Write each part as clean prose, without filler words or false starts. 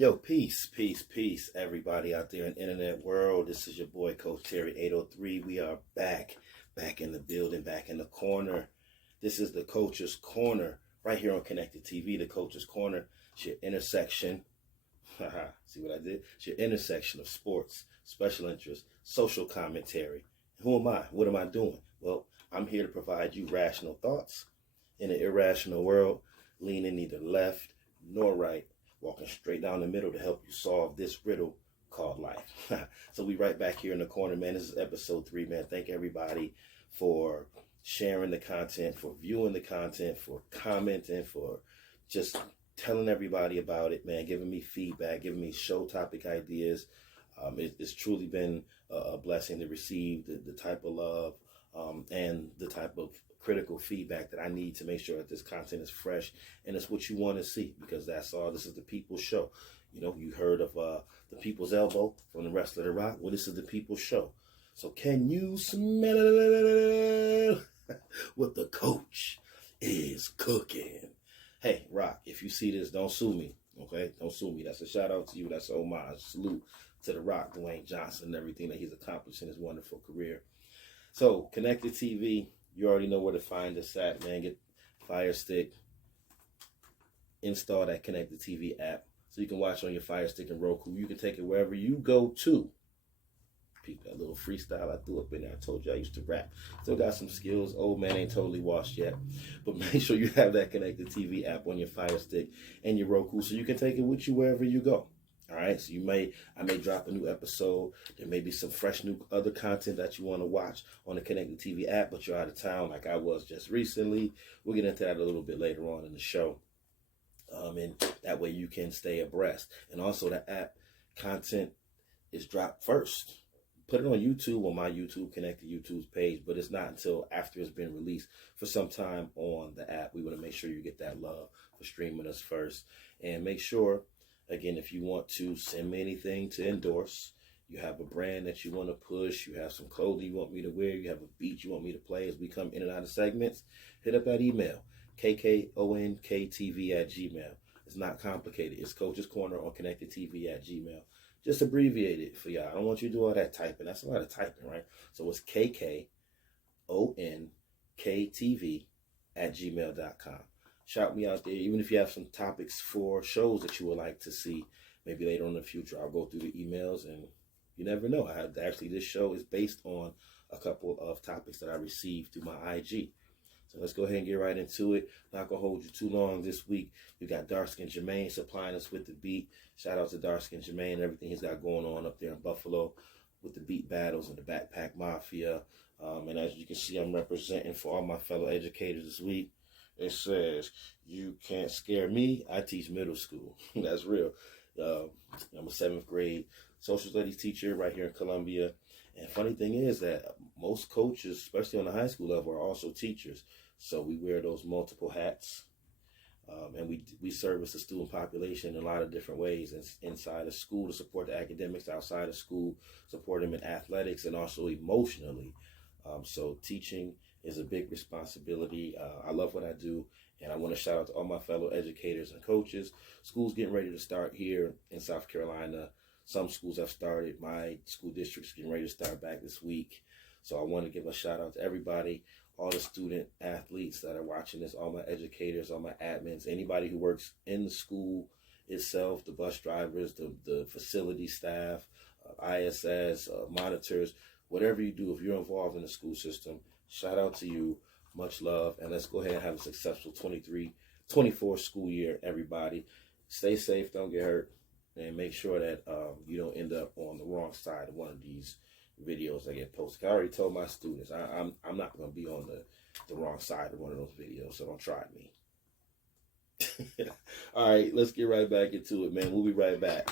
Yo, peace, everybody out there in the internet world. This is your boy, Coach Terry 803. We are back in the building, back in the corner. This is the Coach's Corner, right here on Konnected TV. The Coach's Corner, it's your intersection. See what I did? It's your intersection of sports, special interest, social commentary. Who am I? What am I doing? Well, I'm here to provide you rational thoughts in an irrational world, leaning neither left nor right, walking straight down the middle to help you solve this riddle called life. So we right back here in the corner, man. This is episode 3, man. Thank everybody for sharing the content, for viewing the content, for commenting, for just telling everybody about it, man, giving me feedback, giving me show topic ideas. It's truly been a blessing to receive the type of love and the type of critical feedback that I need to make sure that this content is fresh and it's what you want to see, because that's all. This is the People's Show. You know, you heard of the People's Elbow from the Wrestler the Rock. Well, this is the People's Show. So can you smell what the coach is cooking? Hey, Rock, if you see this, don't sue me, okay? Don't sue me. That's a shout out to you. That's an homage, salute to the Rock, Dwayne Johnson, and everything that he's accomplished in his wonderful career. So, Konnected TV, you already know where to find us at, man. Get Fire Stick, install that Konnected TV app so you can watch on your Fire Stick and Roku. You can take it wherever you go to. Peep that little freestyle I threw up in there. I told you I used to rap. Still got some skills. Old man ain't totally washed yet. But make sure you have that Konnected TV app on your Fire Stick and your Roku so you can take it with you wherever you go. All right, so I may drop a new episode. There may be some fresh new other content that you want to watch on the Konnected TV app, but you're out of town like I was just recently. We'll get into that a little bit later on in the show. And that way you can stay abreast. And also the app content is dropped first. Put it on YouTube, on my YouTube, Konnected YouTube's page, but it's not until after it's been released for some time on the app. We want to make sure you get that love for streaming us first. And make sure, again, if you want to send me anything to endorse, you have a brand that you want to push, you have some clothing you want me to wear, you have a beat you want me to play as we come in and out of segments, hit up that email, kkonktv@gmail. It's not complicated. It's Coach's Corner on Konnected TV at Gmail. Just abbreviate it for y'all. I don't want you to do all that typing. That's a lot of typing, right? So it's kkonktv@gmail.com. Shout me out there, even if you have some topics for shows that you would like to see maybe later on in the future. I'll go through the emails, and you never know. Actually, this show is based on a couple of topics that I received through my IG. So let's go ahead and get right into it. Not going to hold you too long this week. We got Darkskinjermaine supplying us with the beat. Shout out to Darkskinjermaine and everything he's got going on up there in Buffalo with the beat battles and the Backpack Mafia. And as you can see, I'm representing for all my fellow educators this week. It says, you can't scare me. I teach middle school. That's real. I'm a 7th grade social studies teacher right here in Columbia. And funny thing is that most coaches, especially on the high school level, are also teachers. So we wear those multiple hats. And we service the student population in a lot of different ways. Inside of school to support the academics, outside of school, support them in athletics, and also emotionally. So teaching is a big responsibility. I love what I do, and I want to shout out to all my fellow educators and coaches. School's getting ready to start here in South Carolina. Some schools have started. My school district's getting ready to start back this week. So I want to give a shout out to everybody, all the student athletes that are watching this, all my educators, all my admins, anybody who works in the school itself, the bus drivers, the facility staff, ISS, monitors, whatever you do, if you're involved in the school system, shout out to you. Much love. And let's go ahead and have a successful 23-24 school year, everybody. Stay safe. Don't get hurt. And make sure that you don't end up on the wrong side of one of these videos that get posted. I already told my students I'm not going to be on the wrong side of one of those videos, so don't try me. All right, let's get right back into it, man. We'll be right back.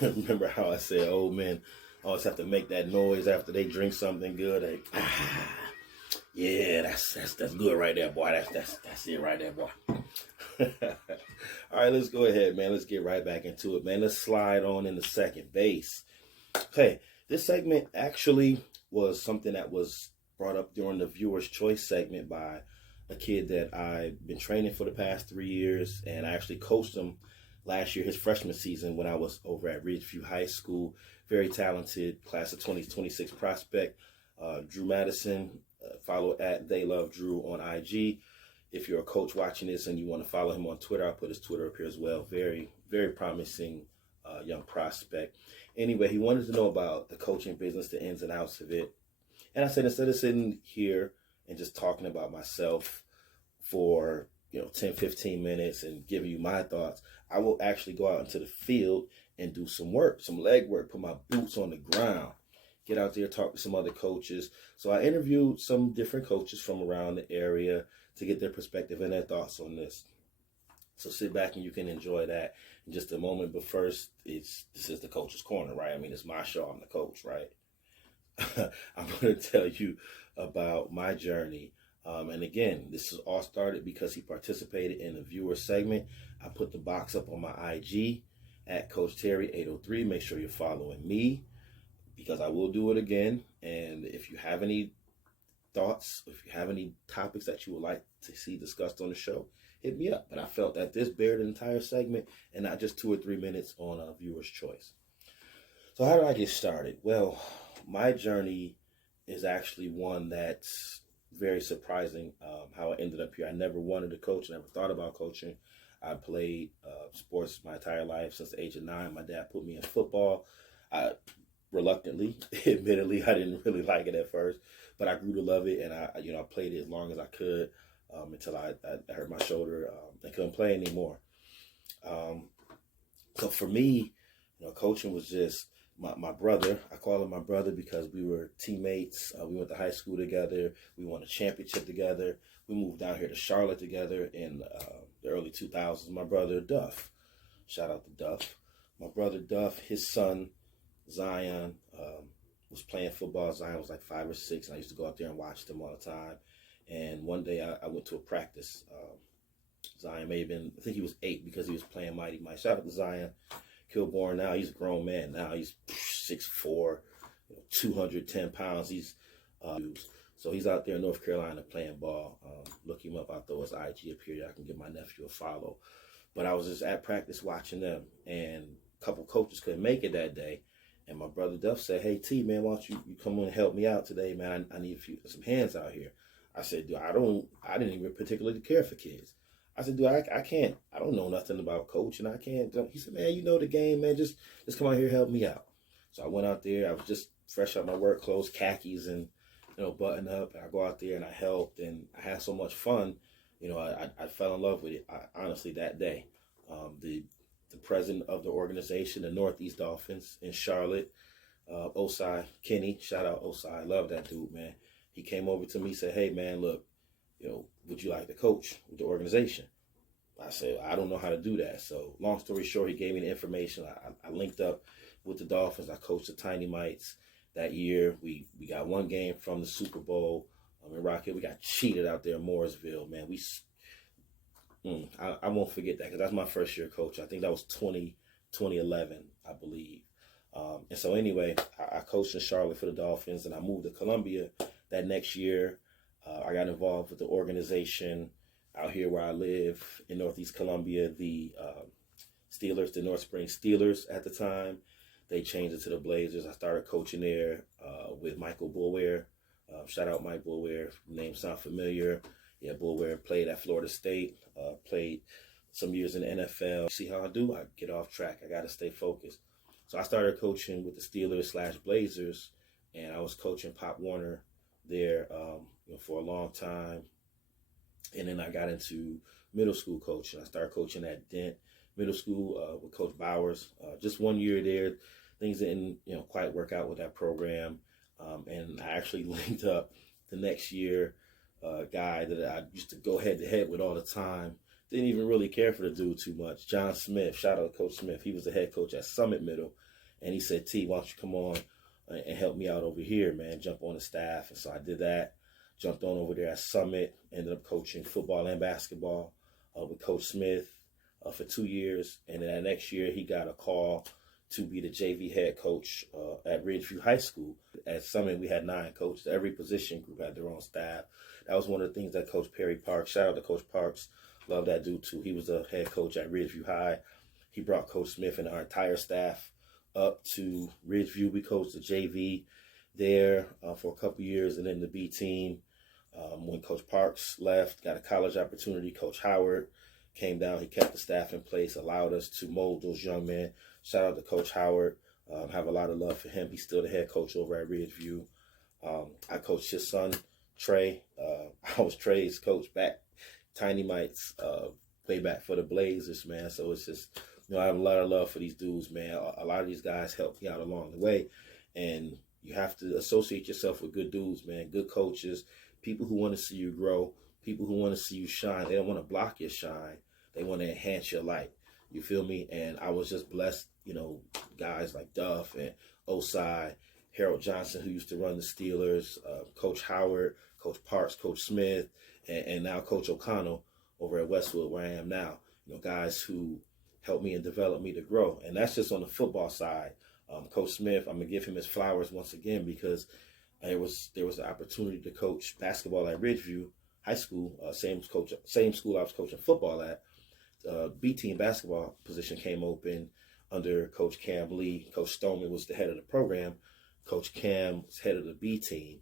Remember how I said old men always have to make that noise after they drink something good? Yeah, that's good right there, boy. That's it right there, boy. All right, let's go ahead, man. Let's get right back into it, man. Let's slide on into second base. Okay, this segment actually was something that was brought up during the viewer's choice segment by a kid that I've been training for the past 3 years, and I actually coached him last year, his freshman season, when I was over at Ridgeview High School. Very talented, class of 2026 prospect, Drew Madison. Follow at They Love Drew on IG. If you're a coach watching this and you want to follow him on Twitter, I'll put his Twitter up here as well. Very, very promising young prospect. Anyway, he wanted to know about the coaching business, the ins and outs of it. And I said, instead of sitting here and just talking about myself for 10, 15 minutes and giving you my thoughts, I will actually go out into the field and do some work, some leg work, put my boots on the ground, get out there, talk to some other coaches. So I interviewed some different coaches from around the area to get their perspective and their thoughts on this. So sit back and you can enjoy that in just a moment. But first, this is the Coach's Corner, right? I mean, it's my show. I'm the coach, right? I'm going to tell you about my journey. And again, this is all started because he participated in the viewer segment. I put the box up on my IG at Coach Terry 803. Make sure you're following me because I will do it again. And if you have any thoughts, if you have any topics that you would like to see discussed on the show, hit me up. But I felt that this bared an entire segment and not just 2 or 3 minutes on a viewer's choice. So how did I get started? Well, my journey is actually one that's very surprising, how I ended up here. I never wanted to coach, never thought about coaching. I played sports my entire life since the age of 9. My dad put me in football. Reluctantly, admittedly, I didn't really like it at first, but I grew to love it, and I played it as long as I could until I hurt my shoulder and couldn't play anymore. So for me, coaching was just my brother. I call him my brother because we were teammates. We went to high school together. We won a championship together. We moved down here to Charlotte together in the early 2000s. My brother, Duff. Shout out to Duff. My brother, Duff, his son, Zion, was playing football. Zion was like 5 or 6, and I used to go out there and watch them all the time. And one day I went to a practice. Zion may have been, I think he was 8 because he was playing Mighty Mike. Shout out to Zion Kilborn now. He's a grown man now. He's 6'4", 210 pounds. So he's out there in North Carolina playing ball. Look him up. I'll throw his IG up here. I can give my nephew a follow. But I was just at practice watching them, and a couple coaches couldn't make it that day. And my brother Duff said, "Hey, T, man, why don't you come on and help me out today, man? I need some hands out here." I said, "Dude, I didn't even particularly care for kids." I said, "Dude, I don't know nothing about coaching. I can't." He said, "Man, you know the game, man. Just come out here and help me out." So I went out there. I was just fresh out my work clothes, khakis, and button up. And I go out there and I helped, and I had so much fun. I fell in love with it. Honestly, that day, the president of the organization, the Northeast Dolphins in Charlotte, Osai Kenny, shout out Osai. I love that dude, man. He came over to me, said, "Hey, man, look, would you like to coach with the organization?" I said, "I don't know how to do that." So long story short, he gave me the information. I linked up with the Dolphins. I coached the Tiny Mites that year. We got one game from the Super Bowl in Rocket. We got cheated out there in Mooresville, man. I won't forget that because that's my first year coach. I think that was 2011, I believe. And so anyway, I coached in Charlotte for the Dolphins, and I moved to Columbia that next year. I got involved with the organization out here where I live in Northeast Columbia, the Steelers, the North Springs Steelers at the time. They changed it to the Blazers. I started coaching there with Michael Boulware. Shout out Mike Boulware. Name sound familiar. Yeah, Boulware played at Florida State, played some years in the NFL. See how I do? I get off track. I got to stay focused. So I started coaching with the Steelers/Blazers, and I was coaching Pop Warner there for a long time. And then I got into middle school coaching. I started coaching at Dent Middle School with Coach Bowers. Just 1 year there. Things didn't quite work out with that program. And I actually linked up the next year guy that I used to go head-to-head with all the time. Didn't even really care for the dude too much. John Smith, shout out to Coach Smith. He was the head coach at Summit Middle. And he said, "T, why don't you come on and help me out over here, man, jump on the staff." And so I did that. Jumped on over there at Summit. Ended up coaching football and basketball with Coach Smith for 2 years. And then that next year, he got a call to be the JV head coach at Ridgeview High School. At Summit, we had 9 coaches. Every position group had their own staff. That was one of the things that Coach Perry Parks, shout out to Coach Parks, love that dude too. He was a head coach at Ridgeview High. He brought Coach Smith and our entire staff up to Ridgeview. We coached the JV there for a couple years, and then the B team. When Coach Parks left, got a college opportunity, Coach Howard came down. He kept the staff in place, allowed us to mold those young men. Shout out to Coach Howard. Have a lot of love for him. He's still the head coach over at Ridgeview. I coached his son, Trey. I was Trey's coach back, Tiny Mites, way back for the Blazers, man. So it's just, I have a lot of love for these dudes, man. A lot of these guys helped me out along the way. And you have to associate yourself with good dudes, man, good coaches, people who want to see you grow, people who want to see you shine. They don't want to block your shine. They want to enhance your light. You feel me? And I was just blessed, guys like Duff and Osai, Harold Johnson, who used to run the Steelers, Coach Howard, Coach Parks, Coach Smith, and now Coach O'Connell over at Westwood, where I am now. Guys who helped me and developed me to grow. And that's just on the football side. Coach Smith, I'm going to give him his flowers once again, because there was an opportunity to coach basketball at Ridgeview High School, same school I was coaching football at. B team basketball position came open under Coach Cam Lee. Coach Stoneman was the head of the program. Coach Cam was head of the B team,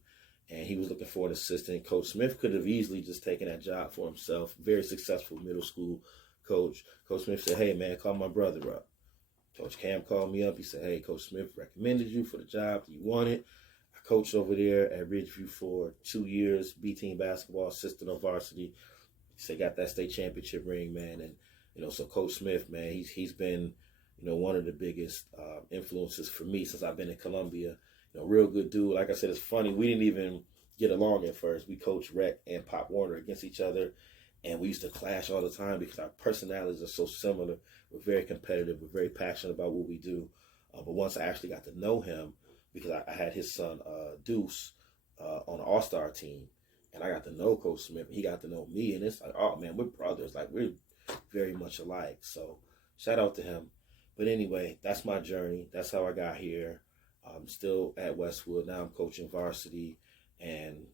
and he was looking for an assistant. Coach Smith could have easily just taken that job for himself. Very successful middle school coach. Coach Smith said, "Hey, man, call my brother up." Coach Cam called me up. He said, "Hey, Coach Smith recommended you for the job. Do you want it?" I coached over there at Ridgeview for 2 years, B team basketball, assistant on varsity. He said, "Got that state championship ring, man." And so Coach Smith, man, he's been, one of the biggest influences for me since I've been in Columbia. Real good dude. Like I said, it's funny. We didn't even get along at first. We coached Rec and Pop Warner against each other, and we used to clash all the time because our personalities are so similar. We're very competitive. We're very passionate about what we do. But once I actually got to know him, because I had his son, Deuce, on the All-Star team, and I got to know Coach Smith, and he got to know me, and it's like, oh, man, we're brothers. Like, we're very much alike. So shout out to him. But anyway, that's my journey. That's how I got here. I'm still at Westwood. Now I'm coaching varsity, and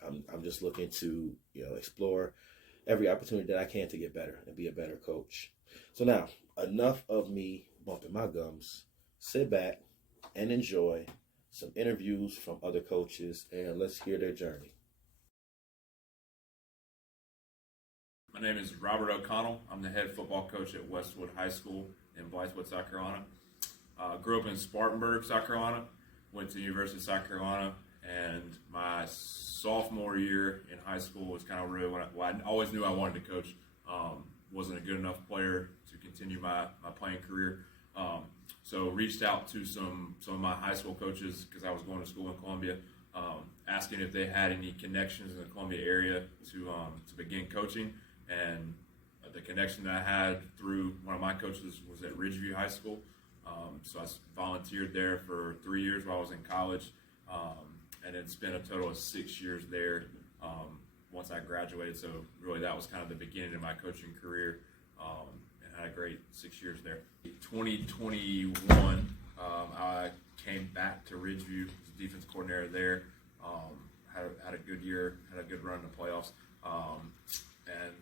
I'm just looking to, explore every opportunity that I can to get better and be a better coach. So now, enough of me bumping my gums. Sit back and enjoy some interviews from other coaches, and let's hear their journey. My name is Robert O'Connell. I'm the head football coach at Westwood High School in Blythewood, South Carolina. Grew up in Spartanburg, South Carolina. Went to the University of South Carolina, and my sophomore year in high school was kind of really when I always knew I wanted to coach. Wasn't a good enough player to continue my playing career. So reached out to some of my high school coaches because I was going to school in Columbia, asking if they had any connections in the Columbia area to begin coaching. And the connection that I had through one of my coaches was at Ridgeview High School. So I volunteered there for 3 years while I was in college, and then spent a total of 6 years there once I graduated. So really that was kind of the beginning of my coaching career, and had a great 6 years there. 2021, I came back to Ridgeview as defense coordinator there. Had a good year, had a good run in the playoffs, and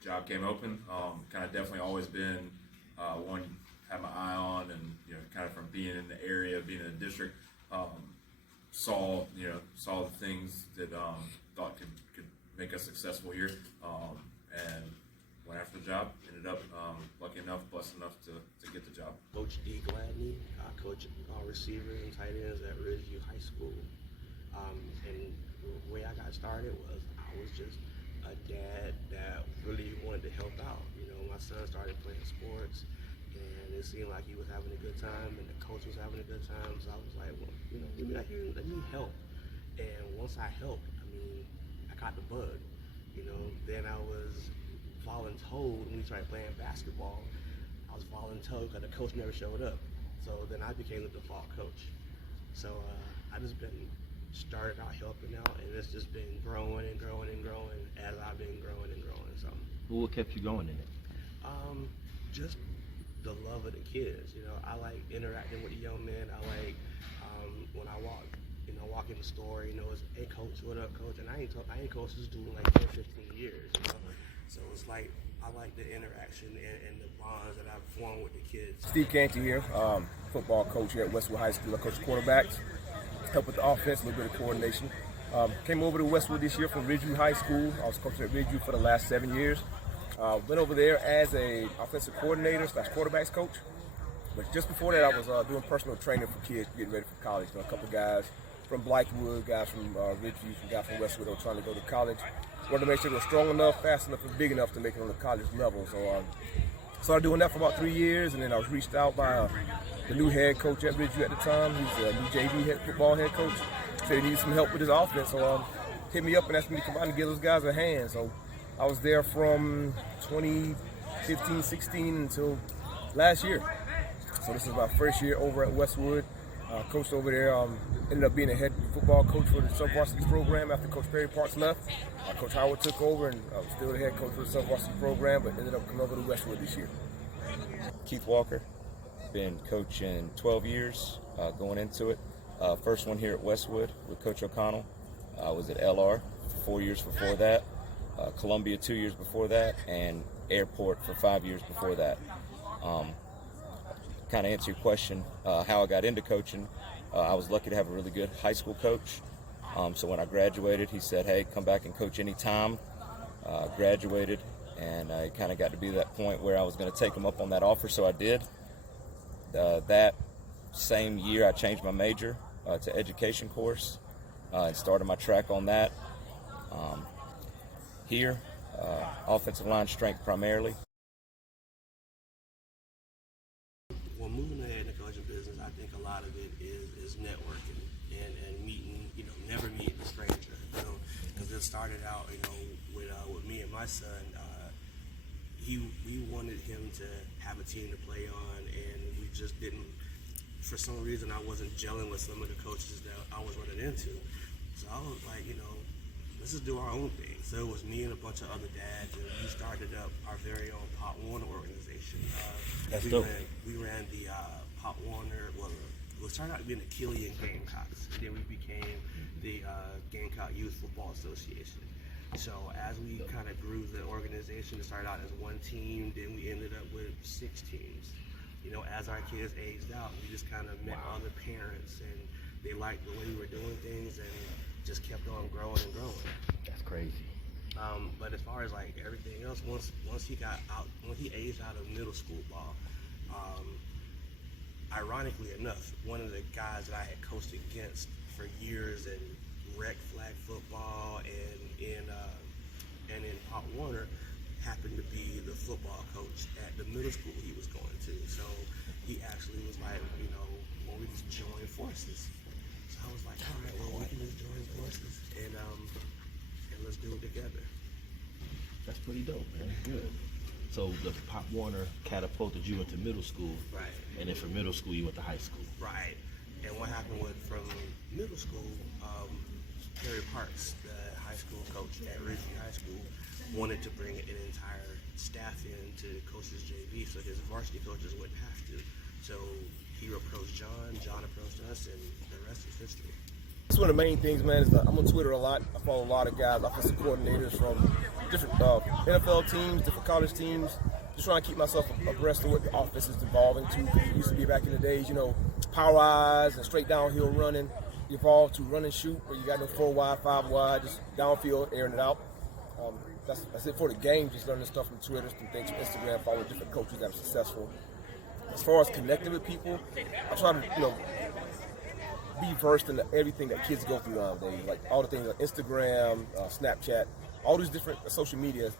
job came open. Kind of definitely always been one had my eye on, and kind of from being in the area, being in the district, saw the things that thought could make us successful here, and went after the job. Ended up lucky enough, blessed enough to get the job. Coach D. Gladney. I coach receivers and tight ends at Ridgeview High School. And the way I got started was I was just a dad that really wanted to help out. My son started playing sports, and it seemed like he was having a good time, and the coach was having a good time. So I was like, well, I need help. And once I helped, I got the bug. Then I was voluntold when we started playing basketball. I was voluntold because the coach never showed up. So then I became the default coach. So I just been started out helping out, and it's just been growing and growing and growing as I've been growing and growing. So What kept you going in it? just the love of the kids. You know, I like interacting with the young men. I like when I walk in the store, you know, it's, hey coach, what up coach? And I ain't coached this dude in like 10, 15 years, you know. So it's like, I like the interaction and the bonds that I've formed with the kids. Steve Canty here, football coach here at Westwood High School. I coach quarterbacks, help with the offense, a little bit of coordination. Came over to Westwood this year from Ridgeview High School. I was coaching at Ridgeview for the last 7 years. Went over there as a offensive coordinator / quarterbacks coach. But just before that, I was doing personal training for kids getting ready for college. You know, a couple guys from Blythewood, guys from Ridgeview, some guys from Westwood that were trying to go to college. Wanted to make sure they were strong enough, fast enough, and big enough to make it on the college level. So started doing that for about 3 years, and then I was reached out by the new head coach at Ridgeview at the time. He's a new JV football head coach. Said he needed some help with his offense, so hit me up and asked me to come out and give those guys a hand. So I was there from 2015-16 until last year. So this is my first year over at Westwood. Coached over there, ended up being a head football coach for the sub-varsity program after Coach Perry Parks left. Coach Howard took over, and I was still the head coach for the sub-varsity program, but ended up coming over to Westwood this year. Keith Walker, been coaching 12 years going into it. First one here at Westwood with Coach O'Connell. I was at LR for 4 years before that, Columbia 2 years before that, and Airport for 5 years before that. Kind of answer your question, how I got into coaching. I was lucky to have a really good high school coach. So when I graduated, he said, hey, come back and coach anytime. Graduated, and I kind of got to be that point where I was going to take him up on that offer, so I did. That same year, I changed my major to education course and started my track on that. Here, offensive line strength primarily. Well, moving ahead in the coaching business, I think a lot of it is networking and meeting, you know, never meeting a stranger, you know, because it started out, you know, with me and my son. We wanted him to have a team to play on, and we just didn't. For some reason, I wasn't gelling with some of the coaches that I was running into. So I was like, you know, let's just do our own thing. So it was me and a bunch of other dads, and we started up our very own Pop Warner organization. That's dope. We ran the Pop Warner, well, it started out being the Killian Gamecocks, and then we became the Gamecock Youth Football Association. So as we kind of grew the organization, it started out as one team, then we ended up with 6 teams. You know, as our kids aged out, we just kind of met other parents, and they liked the way we were doing things, and just kept on growing and growing. That's crazy. But as far as like everything else, once he aged out of middle school ball, ironically enough, one of the guys that I had coached against for years in rec flag football and in Pop Warner happened to be the football coach at the middle school he was going to. So he actually was like, you know, well, we just join forces. So I was like, all right, well, we can just join forces and let's do it together. That's pretty dope, man. Good. So the Pop Warner catapulted you into middle school, Right. and then from middle school you went to high school. Right. And what happened from middle school, Perry Parks, the high school coach at Ridgeview High School, wanted to bring an entire staff in to coaches JV, so his varsity coaches wouldn't have to. So he approached John approached us, and the rest is history. That's one of the main things, man, is that I'm on Twitter a lot. I follow a lot of guys, offensive coordinators from different NFL teams, different college teams. Just trying to keep myself abreast of what the offense is evolving to. It used to be back in the days, you know, power eyes and straight downhill running. Evolved to run and shoot, where you got no 4 wide, 5 wide, just downfield, airing it out. That's it for the game, just learning stuff from Twitter, some things from Instagram, following different coaches that are successful. As far as connecting with people, I try to, you know, be versed in everything that kids go through nowadays, like all the things like Instagram, Snapchat, all these different social media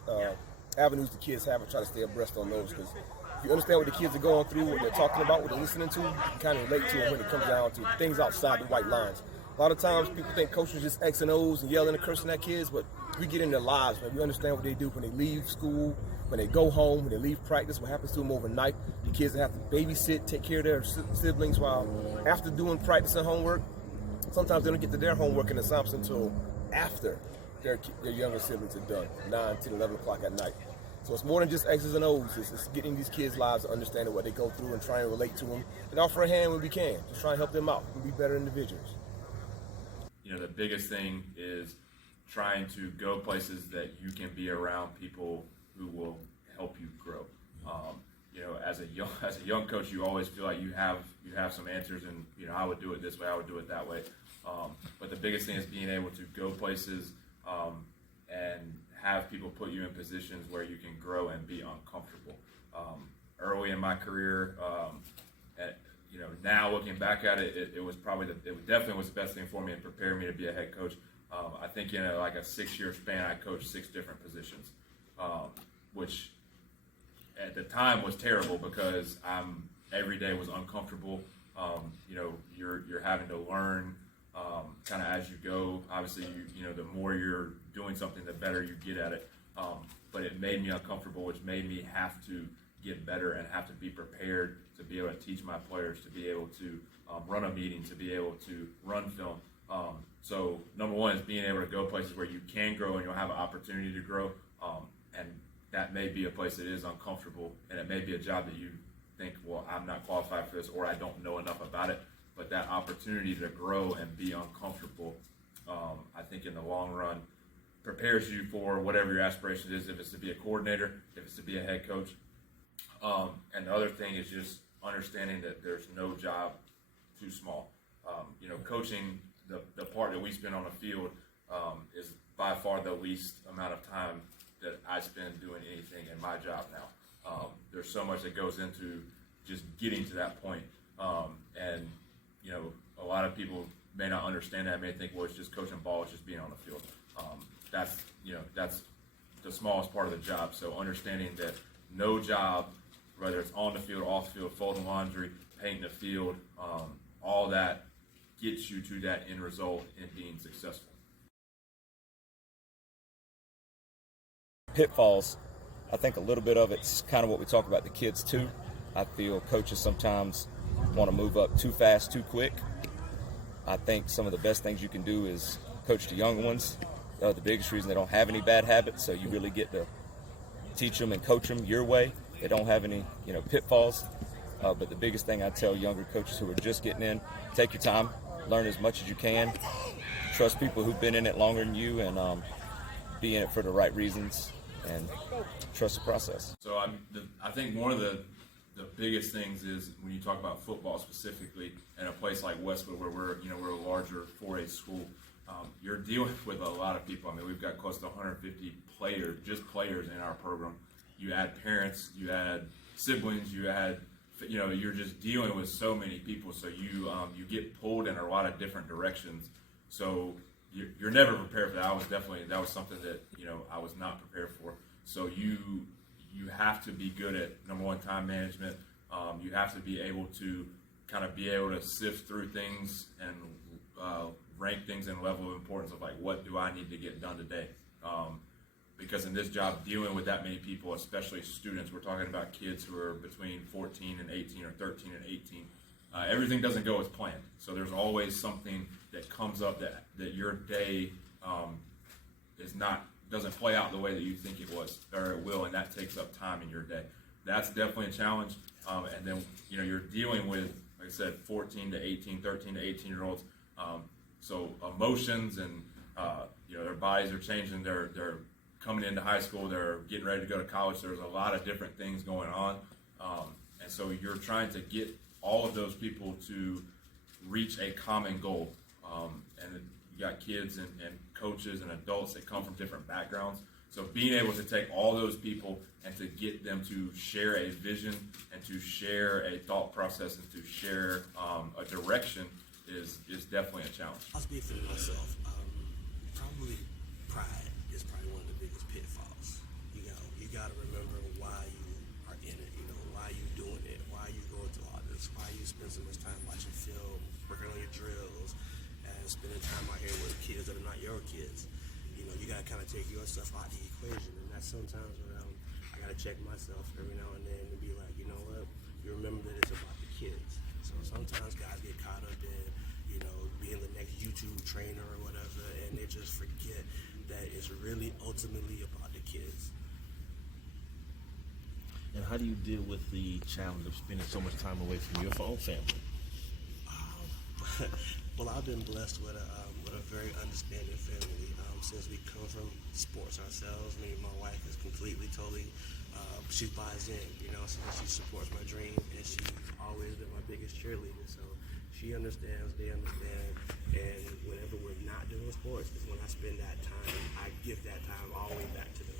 avenues the kids have. I try to stay abreast on those, because if you understand what the kids are going through, what they're talking about, what they're listening to, you can kind of relate to it when it comes down to things outside the white lines. A lot of times people think coaches just X and O's and yelling and cursing at kids, but we get in their lives, man. We understand what they do when they leave school, when they go home, when they leave practice, what happens to them overnight. The kids have to babysit, take care of their siblings while after doing practice and homework. Sometimes they don't get to their homework and assignments until after their younger siblings are done, 9, 10, 11 o'clock at night. So it's more than just X's and O's. It's getting these kids' lives and understanding what they go through and trying to relate to them and offer a hand when we can. Just trying to help them out and be better individuals. You know, the biggest thing is trying to go places that you can be around people who will help you grow. You know, as a young coach, you always feel like you have some answers, and you know, I would do it this way, I would do it that way. But the biggest thing is being able to go places and have people put you in positions where you can grow and be uncomfortable. Early in my career, you know, now looking back at it, it was probably it definitely was the best thing for me and prepared me to be a head coach. I think in like a 6-year span, I coached 6 different positions, which at the time was terrible because every day was uncomfortable. You know, you're having to learn kind of as you go. Obviously, you know, the more you're doing something, the better you get at it. But it made me uncomfortable, which made me have to get better and have to be prepared to be able to teach my players, to be able to run a meeting, to be able to run film. So number one is being able to go places where you can grow and you'll have an opportunity to grow. And that may be a place that is uncomfortable, and it may be a job that you think, well, I'm not qualified for this, or I don't know enough about it. But that opportunity to grow and be uncomfortable, I think in the long run, prepares you for whatever your aspiration is, if it's to be a coordinator, if it's to be a head coach. And the other thing is just understanding that there's no job too small. You know, coaching, the part that we spend on the field is by far the least amount of time that I spend doing anything in my job now. There's so much that goes into just getting to that point. And, you know, a lot of people may not understand that, may think, well, it's just coaching ball, it's just being on the field. That's the smallest part of the job. So understanding that no job, whether it's on the field, off the field, folding laundry, painting the field, all that gets you to that end result in being successful. Pitfalls, I think a little bit of it's kind of what we talk about the kids too. I feel coaches sometimes want to move up too fast, too quick. I think some of the best things you can do is coach the young ones. The biggest reason they don't have any bad habits, so you really get to teach them and coach them your way. They don't have any, you know, pitfalls. But the biggest thing I tell younger coaches who are just getting in, take your time, learn as much as you can, trust people who've been in it longer than you, and be in it for the right reasons, and trust the process. So I think one of the biggest things is when you talk about football specifically, in a place like Westwood where we're a larger 4A school, you're dealing with a lot of people. I mean, we've got close to 150 players in our program. You add parents, you add siblings, you add, you know, you're just dealing with so many people. So you get pulled in a lot of different directions. So you're never prepared for that. That was something that, you know, I was not prepared for. So you have to be good at, number one, time management. You have to be able to kind of be able to sift through things and rank things in level of importance of like, what do I need to get done today? Because in this job, dealing with that many people, especially students, we're talking about kids who are between 14 and 18 or 13 and 18. Everything doesn't go as planned. So there's always something that comes up that your day doesn't play out the way that you think it was or it will, and that takes up time in your day. That's definitely a challenge. And then, you know, you're dealing with, like I said, 14 to 18, 13 to 18-year-olds. So emotions and, you know, their bodies are changing. They're coming into high school. They're getting ready to go to college. There's a lot of different things going on. And so you're trying to get all of those people to reach a common goal. And you got kids and coaches and adults that come from different backgrounds. So being able to take all those people and to get them to share a vision and to share a thought process and to share a direction is definitely a challenge. I'll speak for myself. Probably pride is probably one of the biggest pitfalls. You got to remember why you are in it. You know, why you doing it, why you going through all this, why you spend so much time watching film, working on your drills, and spending time out here with kids that are not your kids. You know, you got to kind of take yourself out of the equation, and that's sometimes when I got to check myself every now and then and be like, you know what, you remember that it's about the kids. So sometimes guys get caught up in, you know, being the next YouTube trainer or whatever, and they just forget that it's really ultimately about the kids. And how do you deal with the challenge of spending so much time away from your own family? Well, I've been blessed with a very understanding family. Since we come from sports ourselves, me and my wife is completely, totally, she buys in, so she supports my dream, and she's always been my biggest cheerleader. So she understands, they understand, and whenever we're not doing sports is when I spend that time. I give that time all the way back to them.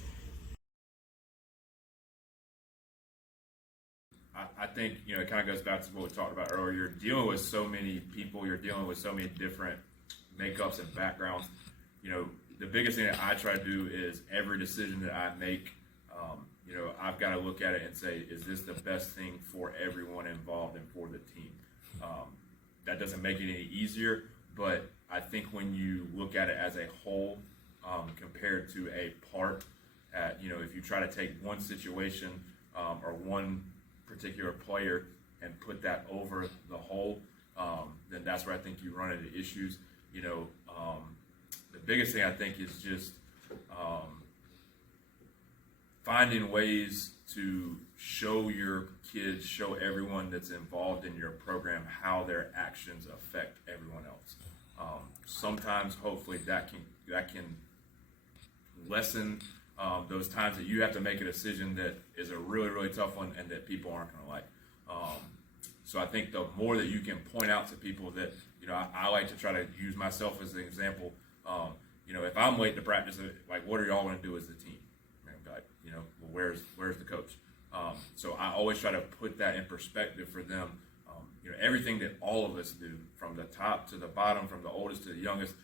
I think, it kind of goes back to what we talked about earlier. You're dealing with so many people. You're dealing with so many different makeups and backgrounds. The biggest thing that I try to do is every decision that I make, I've got to look at it and say, is this the best thing for everyone involved and for the team? That doesn't make it any easier, but I think when you look at it as a whole compared to a part, if you try to take one situation or one particular player and put that over the whole, then that's where I think you run into issues. The biggest thing I think is just finding ways to show your kids, show everyone that's involved in your program how their actions affect everyone else. Sometimes, hopefully, that can lessen those times that you have to make a decision that is a really, really tough one and that people aren't going to like. So I think the more that you can point out to people that, I like to try to use myself as an example. If I'm late to practice, like, what are y'all going to do as the team? Like, well, where's the coach? So I always try to put that in perspective for them. Everything that all of us do, from the top to the bottom, from the oldest to the youngest,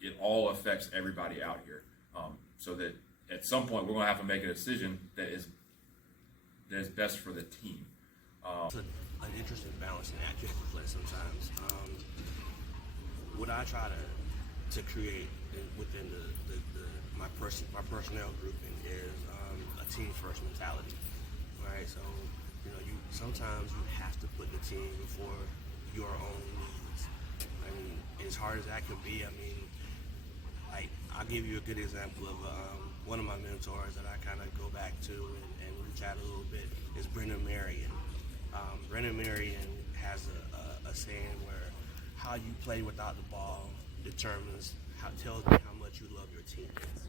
it all affects everybody out here. So that at some point we're going to have to make a decision that is best for the team. It's an interesting balancing act you have to play sometimes. What I try to create within my personnel grouping is a team first mentality, right? So sometimes you have to put the team before your own needs. I mean, as hard as that can be, I'll give you a good example of one of my mentors that I kind of go back to and we chat a little bit is Brendan Marion. Brendan Marion has a saying where how you play without the ball tells me how much you love your teammates.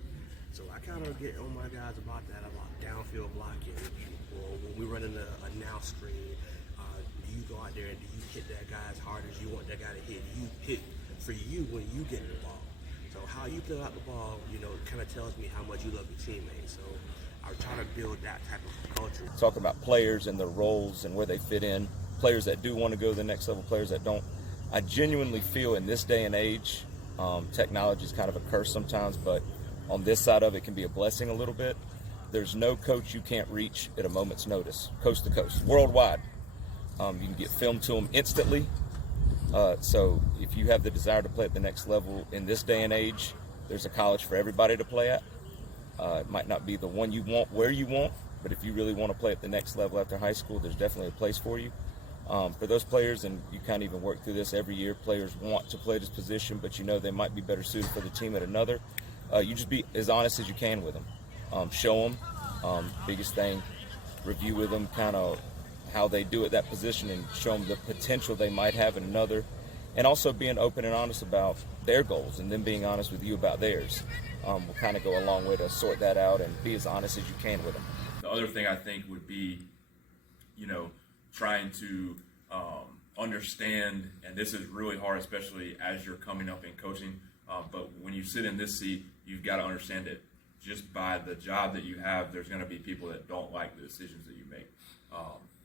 So I kind of get on my guys about that, about downfield blocking, or when we run in a now screen, do you go out there and do you hit that guy as hard as you want that guy to hit? You hit for you when you get the ball. So how you play out the ball, kind of tells me how much you love your teammates. So I try to build that type of culture. Talk about players and their roles and where they fit in, players that do want to go to the next level, players that don't. I genuinely feel in this day and age, technology is kind of a curse sometimes, but on this side of it can be a blessing a little bit. There's no coach you can't reach at a moment's notice, coast to coast, worldwide. You can get film to them instantly. So if you have the desire to play at the next level in this day and age, there's a college for everybody to play at. It might not be the one you want where you want, but if you really want to play at the next level after high school, there's definitely a place for you. For those players, and you kind of even work through this every year, players want to play this position, but they might be better suited for the team at another. You just be as honest as you can with them. Show them. Biggest thing, review with them kind of how they do at that position and show them the potential they might have in another. And also being open and honest about their goals and them being honest with you about theirs will kind of go a long way to sort that out and be as honest as you can with them. The other thing I think would be, trying to understand, and this is really hard, especially as you're coming up in coaching, but when you sit in this seat, you've got to understand that just by the job that you have, there's going to be people that don't like the decisions that you make.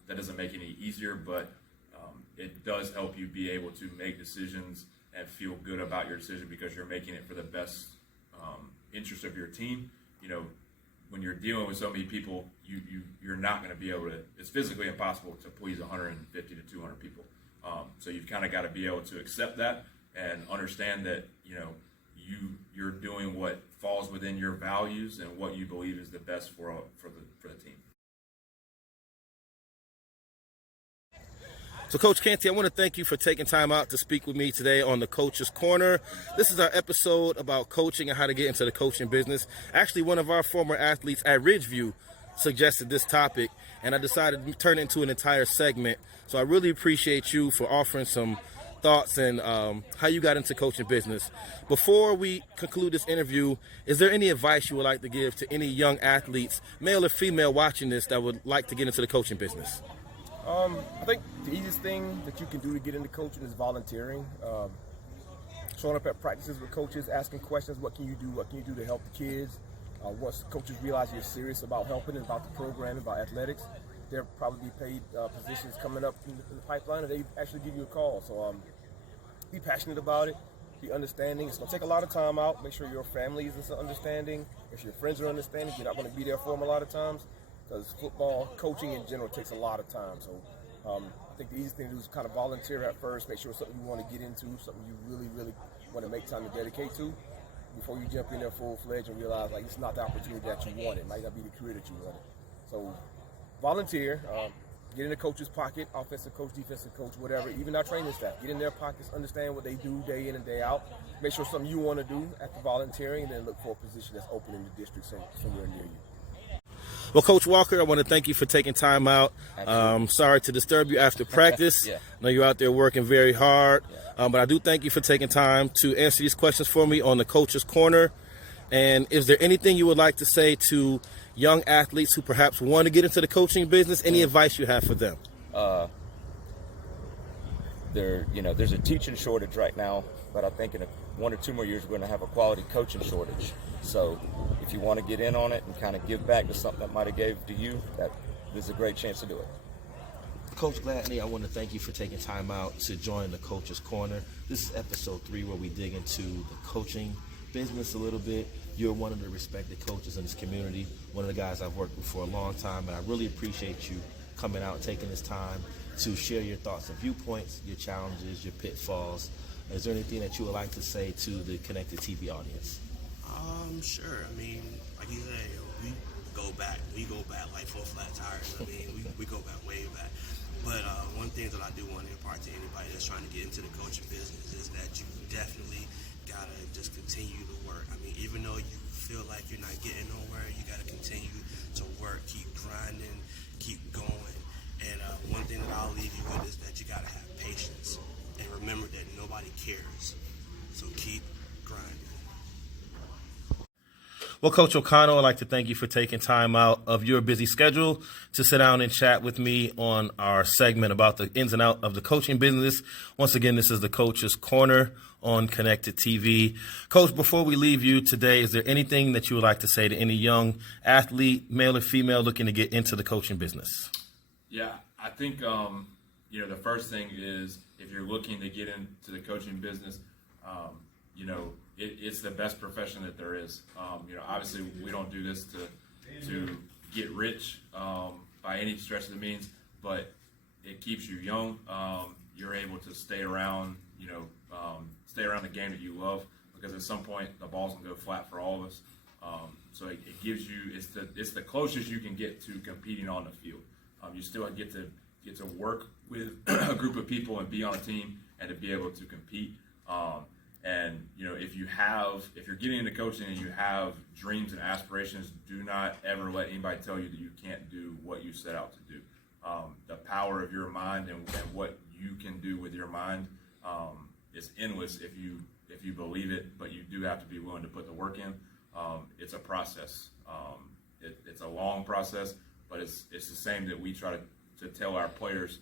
That doesn't make it any easier, but it does help you be able to make decisions and feel good about your decision because you're making it for the best interest of your team. When you're dealing with so many people, you're not going to be able to. It's physically impossible to please 150 to 200 people. So you've kind of got to be able to accept that and understand that you're doing what falls within your values and what you believe is the best for the team. So, Coach Canty, I want to thank you for taking time out to speak with me today on the Coach's Corner. This is our episode about coaching and how to get into the coaching business. Actually, one of our former athletes at Ridgeview suggested this topic, and I decided to turn it into an entire segment. So I really appreciate you for offering some thoughts and how you got into coaching business. Before we conclude this interview, is there any advice you would like to give to any young athletes, male or female, watching this that would like to get into the coaching business? I think the easiest thing that you can do to get into coaching is volunteering. Showing up at practices with coaches, asking questions, what can you do? What can you do to help the kids? Once coaches realize you're serious about helping and about the program, about athletics, there'll probably be paid positions coming up in the pipeline, and they actually give you a call. So be passionate about it, be understanding. It's going to take a lot of time out. Make sure your family is understanding. If your friends are understanding, you're not going to be there for them a lot of times, because football, coaching in general, takes a lot of time. So I think the easiest thing to do is kind of volunteer at first, make sure it's something you want to get into, something you really, really want to make time to dedicate to, before you jump in there full-fledged and realize like it's not the opportunity that you wanted. It might not be the career that you wanted. So volunteer, get in the coach's pocket, offensive coach, defensive coach, whatever, even our training staff. Get in their pockets, understand what they do day in and day out. Make sure it's something you want to do after volunteering, and then look for a position that's open in the district somewhere near you. Well, Coach Walker, I want to thank you for taking time out. Sorry to disturb you after practice. Yeah. I know you're out there working very hard, Yeah. but I do thank you for taking time to answer these questions for me on the Coach's Corner. And is there anything you would like to say to young athletes who perhaps want to get into the coaching business? Any advice you have for them? There's a teaching shortage right now, but I think in 1 or 2 more years we're going to have a quality coaching shortage. So if you want to get in on it and kind of give back to something that might have gave to you, that there's a great chance to do it. Coach Gladney, I want to thank you for taking time out to join the Coach's Corner. This is episode 3 where we dig into the coaching business a little bit. You're one of the respected coaches in this community, one of the guys I've worked with for a long time, and I really appreciate you coming out and taking this time to share your thoughts and viewpoints, your challenges, your pitfalls. Is there anything that you would like to say to the Konnected TV audience? Sure. I mean, like you said, we go back like 4 flat tires. I mean, we go back way back. But one thing that I do want to impart to anybody that's trying to get into the coaching business is that you definitely gotta just continue to work. I mean, even though you feel like you're not getting nowhere, you gotta continue to work, keep grinding, keep going. And one thing that I'll leave you with is that you gotta have patience and remember that nobody cares. So keep grinding. Well, Coach O'Connell, I'd like to thank you for taking time out of your busy schedule to sit down and chat with me on our segment about the ins and outs of the coaching business. Once again, this is the Coach's Corner on Konnected TV. Coach, before we leave you today, is there anything that you would like to say to any young athlete, male or female, looking to get into the coaching business? Yeah, I think, the first thing is if you're looking to get into the coaching business, it's the best profession that there is. Obviously we don't do this to get rich by any stretch of the means, but it keeps you young. You're able to stay around the game that you love, because at some point the ball's gonna go flat for all of us. So it gives you, it's the closest you can get to competing on the field. You still get to work with a group of people and be on a team and to be able to compete. And if you're getting into coaching and you have dreams and aspirations, do not ever let anybody tell you that you can't do what you set out to do. The power of your mind and what you can do with your mind is endless if you believe it, but you do have to be willing to put the work in. It's a process. It's a long process, but it's the same that we try to tell our players.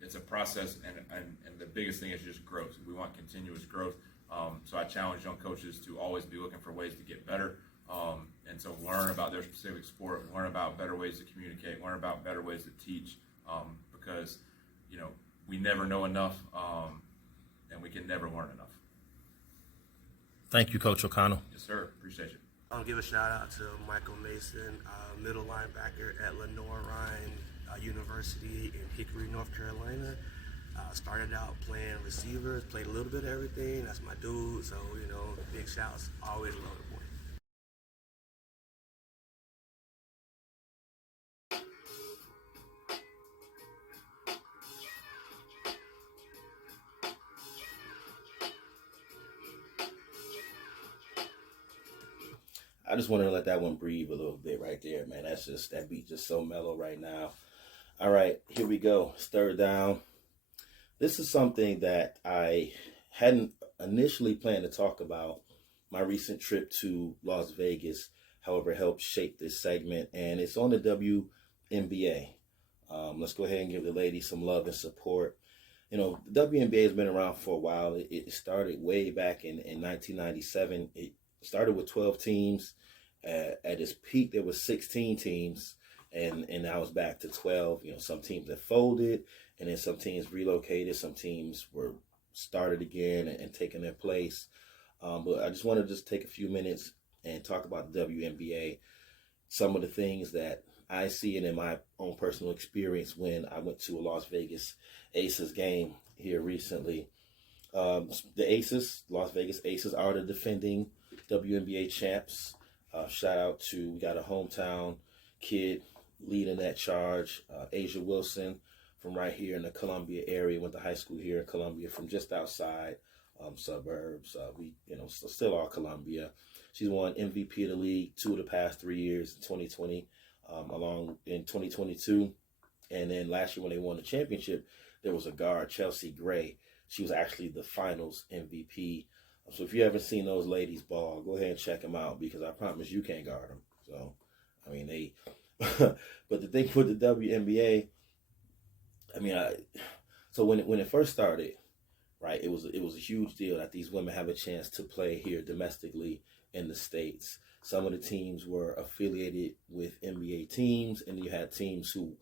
It's a process, and the biggest thing is just growth. We want continuous growth. So I challenge young coaches to always be looking for ways to get better, and so learn about their specific sport, learn about better ways to communicate, learn about better ways to teach, because we never know enough, and we can never learn enough. Thank you, Coach O'Connell. Yes, sir. Appreciate you. I'll give a shout out to Michael Mason, middle linebacker at Lenoir-Rhyne University in Hickory, North Carolina. Started out playing receivers, played a little bit of everything. That's my dude, so big shouts. Always love the boy. I just wanted to let that one breathe a little bit right there, man. That beat just so mellow right now. All right, here we go. It's third down. This is something that I hadn't initially planned to talk about. My recent trip to Las Vegas, however, helped shape this segment, and it's on the WNBA. Let's go ahead and give the ladies some love and support. You know, the WNBA has been around for a while. It started way back in 1997. It started with 12 teams. At its peak, there was 16 teams, and now it's back to 12. You know, some teams have folded, and then some teams relocated. Some teams were started again and taken their place. But I just want to just take a few minutes and talk about the WNBA. Some of the things that I see and in my own personal experience when I went to a Las Vegas Aces game here recently. The Aces, Las Vegas Aces, are the defending WNBA champs. Shout out to, we got a hometown kid leading that charge, Asia Wilson from right here in the Columbia area. Went to high school here in Columbia from just outside suburbs. We, still are Columbia. She's won MVP of the league 2 of the past 3 years, 2020, along in 2022. And then last year when they won the championship, there was a guard, Chelsea Gray. She was actually the finals MVP. So if you haven't seen those ladies ball, go ahead and check them out, because I promise you can't guard them. So, I mean, they, but the thing with the WNBA, so when it first started, right, it was a huge deal that these women have a chance to play here domestically in the States. Some of the teams were affiliated with NBA teams, and you had teams who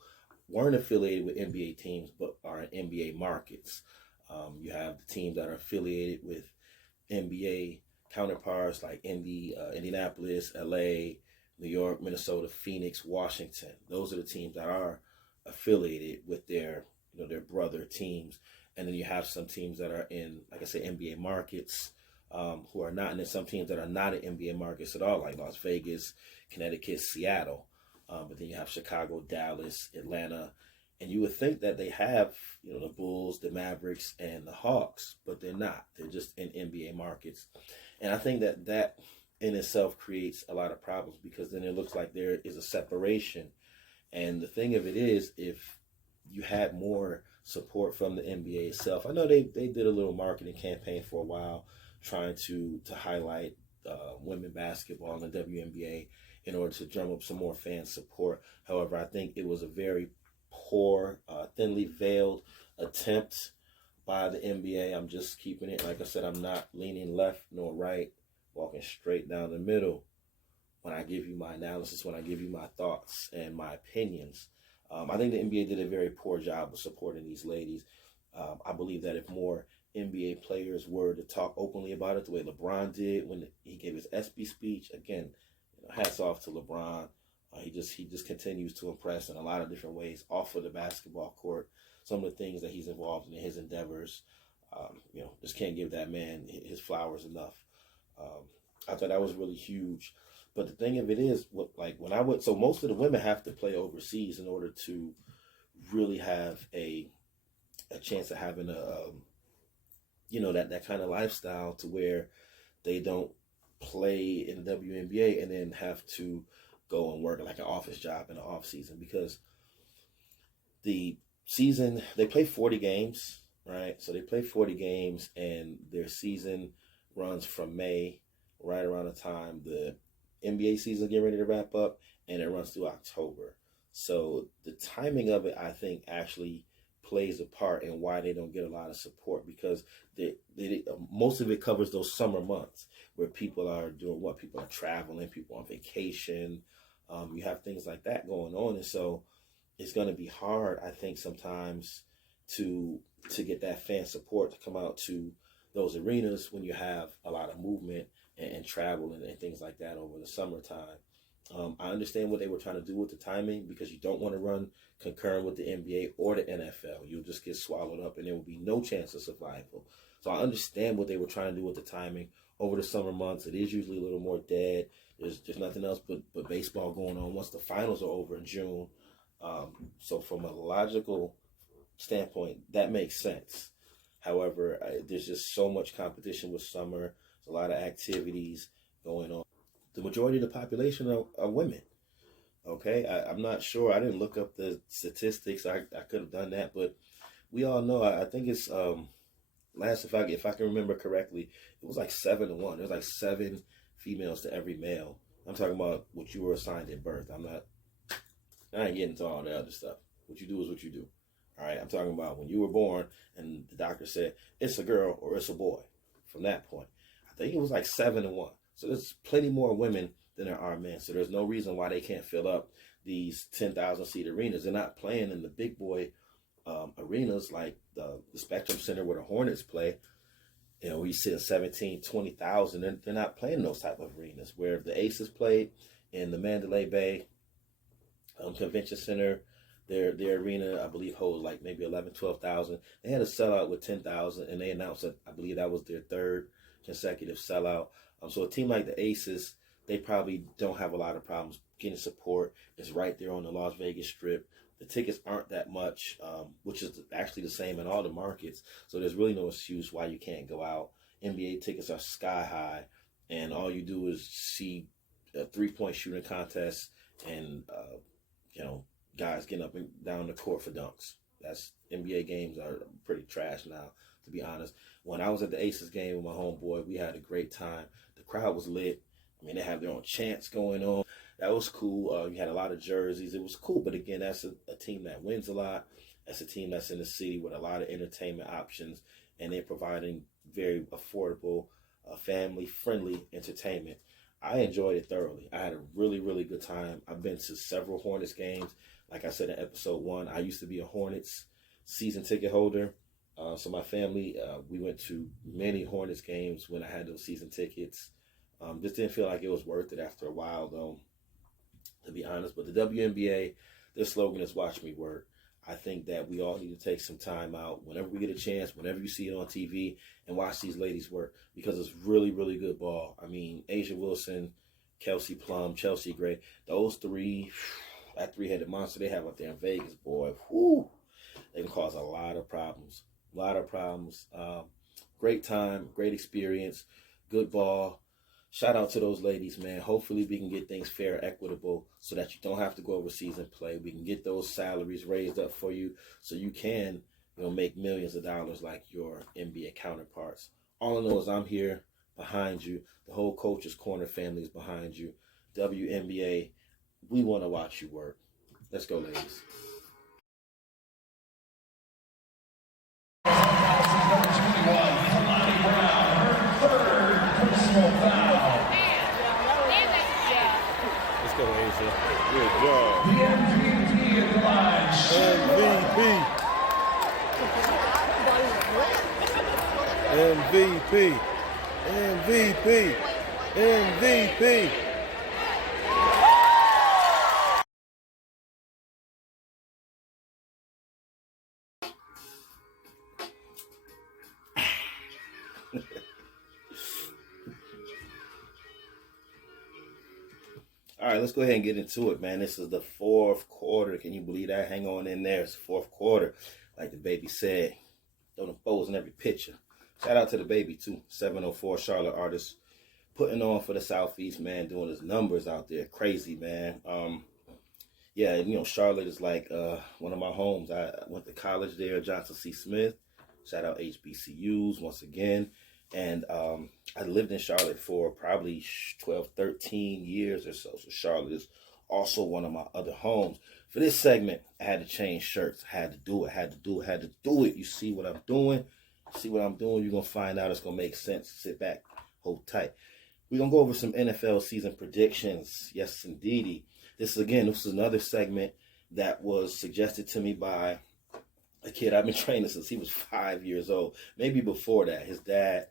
weren't affiliated with NBA teams but are in NBA markets. You have the teams that are affiliated with NBA counterparts like Indianapolis, LA, New York, Minnesota, Phoenix, Washington. Those are the teams that are affiliated with their brother teams. And then you have some teams that are in, like I said, NBA markets who are not, and then some teams that are not in NBA markets at all, like Las Vegas, Connecticut, Seattle. But then you have Chicago, Dallas, Atlanta. And you would think that they have, the Bulls, the Mavericks, and the Hawks, but they're not. They're just in NBA markets. And I think that in itself creates a lot of problems, because then it looks like there is a separation. And the thing of it is, if you had more support from the NBA itself, I know they did a little marketing campaign for a while trying to highlight women basketball in the WNBA in order to drum up some more fan support. However, I think it was a very poor, thinly veiled attempt by the NBA. I'm just keeping it, like I said, I'm not leaning left nor right, walking straight down the middle when I give you my analysis, when I give you my thoughts and my opinions. I think the NBA did a very poor job of supporting these ladies. I believe that if more NBA players were to talk openly about it the way LeBron did when he gave his ESPY speech, again, hats off to LeBron. He just continues to impress in a lot of different ways off of the basketball court. Some of the things that he's involved in his endeavors, just can't give that man his flowers enough. I thought that was really huge. But the thing of it is, when I went, so most of the women have to play overseas in order to really have a chance of having that kind of lifestyle, to where they don't play in the WNBA and then have to go and work like an office job in the off season, because the season, they play 40 games, right? So they play 40 games, and their season runs from May, right around the time the NBA season get ready to wrap up, and it runs through October. So the timing of it, I think, actually plays a part in why they don't get a lot of support, because they most of it covers those summer months where people are doing what? People are traveling, people on vacation. You have things like that going on. And so it's going to be hard, I think, sometimes to get that fan support to come out to those arenas when you have a lot of movement and travel and things like that over the summertime. I understand what they were trying to do with the timing, because you don't want to run concurrent with the NBA or the NFL. You'll just get swallowed up and there will be no chance of survival. So I understand what they were trying to do with the timing over the summer months. It is usually a little more dead. There's nothing else but baseball going on once the finals are over in June. So from a logical standpoint, that makes sense. However, there's just so much competition with summer. There's a lot of activities going on. the majority of the population are women. Okay, I'm not sure. I didn't look up the statistics. I could have done that, but we all know. I think it's last if I can remember correctly, it was like 7-1. There's like 7 females to every male. I'm talking about what you were assigned at birth. I ain't getting into all the other stuff. What you do is what you do. All right, I'm talking about when you were born and the doctor said it's a girl or it's a boy. From that point, I think it was like 7-1. So there's plenty more women than there are men. So there's no reason why they can't fill up these 10,000 seat arenas. They're not playing in the big boy arenas like the Spectrum Center where the Hornets play. You know, we sit in 17, 20,000. They're not playing those type of arenas. Where the Aces played in the Mandalay Bay Convention Center, their arena, I believe, holds like maybe 11, 12,000. They had a sellout with 10,000, and they announced that I believe that was their 3rd consecutive sellout. So a team like the Aces, they probably don't have a lot of problems getting support. It's right there on the Las Vegas Strip. The tickets aren't that much, which is actually the same in all the markets. So there's really no excuse why you can't go out. NBA tickets are sky high, and all you do is see a 3-point shooting contest and, guys getting up and down the court for dunks. That's NBA games are pretty trash now, to be honest. When I was at the Aces game with my homeboy, we had a great time. The crowd was lit. I mean, they have their own chants going on. That was cool. You had a lot of jerseys. It was cool. But again, that's a team that wins a lot. That's a team that's in the city with a lot of entertainment options. And they're providing very affordable, family-friendly entertainment. I enjoyed it thoroughly. I had a really, really good time. I've been to several Hornets games. Like I said in episode 1, I used to be a Hornets season ticket holder. So my family, we went to many Hornets games when I had those season tickets. Just didn't feel like it was worth it after a while, though, to be honest. But the WNBA, their slogan is "Watch Me Work." I think that we all need to take some time out whenever we get a chance, whenever you see it on TV, and watch these ladies work, because it's really, really good ball. I mean, Asia Wilson, Kelsey Plum, Chelsea Gray, those three, that three-headed monster they have up there in Vegas, boy, whoo, they can cause a lot of problems. Great time, great experience, good ball. Shout out to those ladies, man. Hopefully we can get things fair, equitable, so that you don't have to go overseas and play. We can get those salaries raised up for you so you can, make millions of dollars like your NBA counterparts. All I know is I'm here behind you. The whole Coach's Corner family is behind you. WNBA, we want to watch you work. Let's go, ladies. Let's go, Asia. Good job. The MVP of the line. MVP. All right, let's go ahead and get into it, man. This is the 4th quarter. Can you believe that? Hang on in there. It's the 4th quarter. Like the baby said, throw them foes in every picture. Shout out to the baby, too. 704 Charlotte artist. Putting on for the Southeast, man. Doing his numbers out there. Crazy, man. Charlotte is like one of my homes. I went to college there, Johnson C. Smith. Shout out HBCUs once again. And I lived in Charlotte for probably 12, 13 years or so. So Charlotte is also one of my other homes. For this segment, I had to change shirts. I had to do it. You see what I'm doing? You're going to find out. It's going to make sense. Sit back. Hold tight. We're going to go over some NFL season predictions. Yes, indeedy. This is another segment that was suggested to me by a kid I've been training since he was 5 years old. Maybe before that. His dad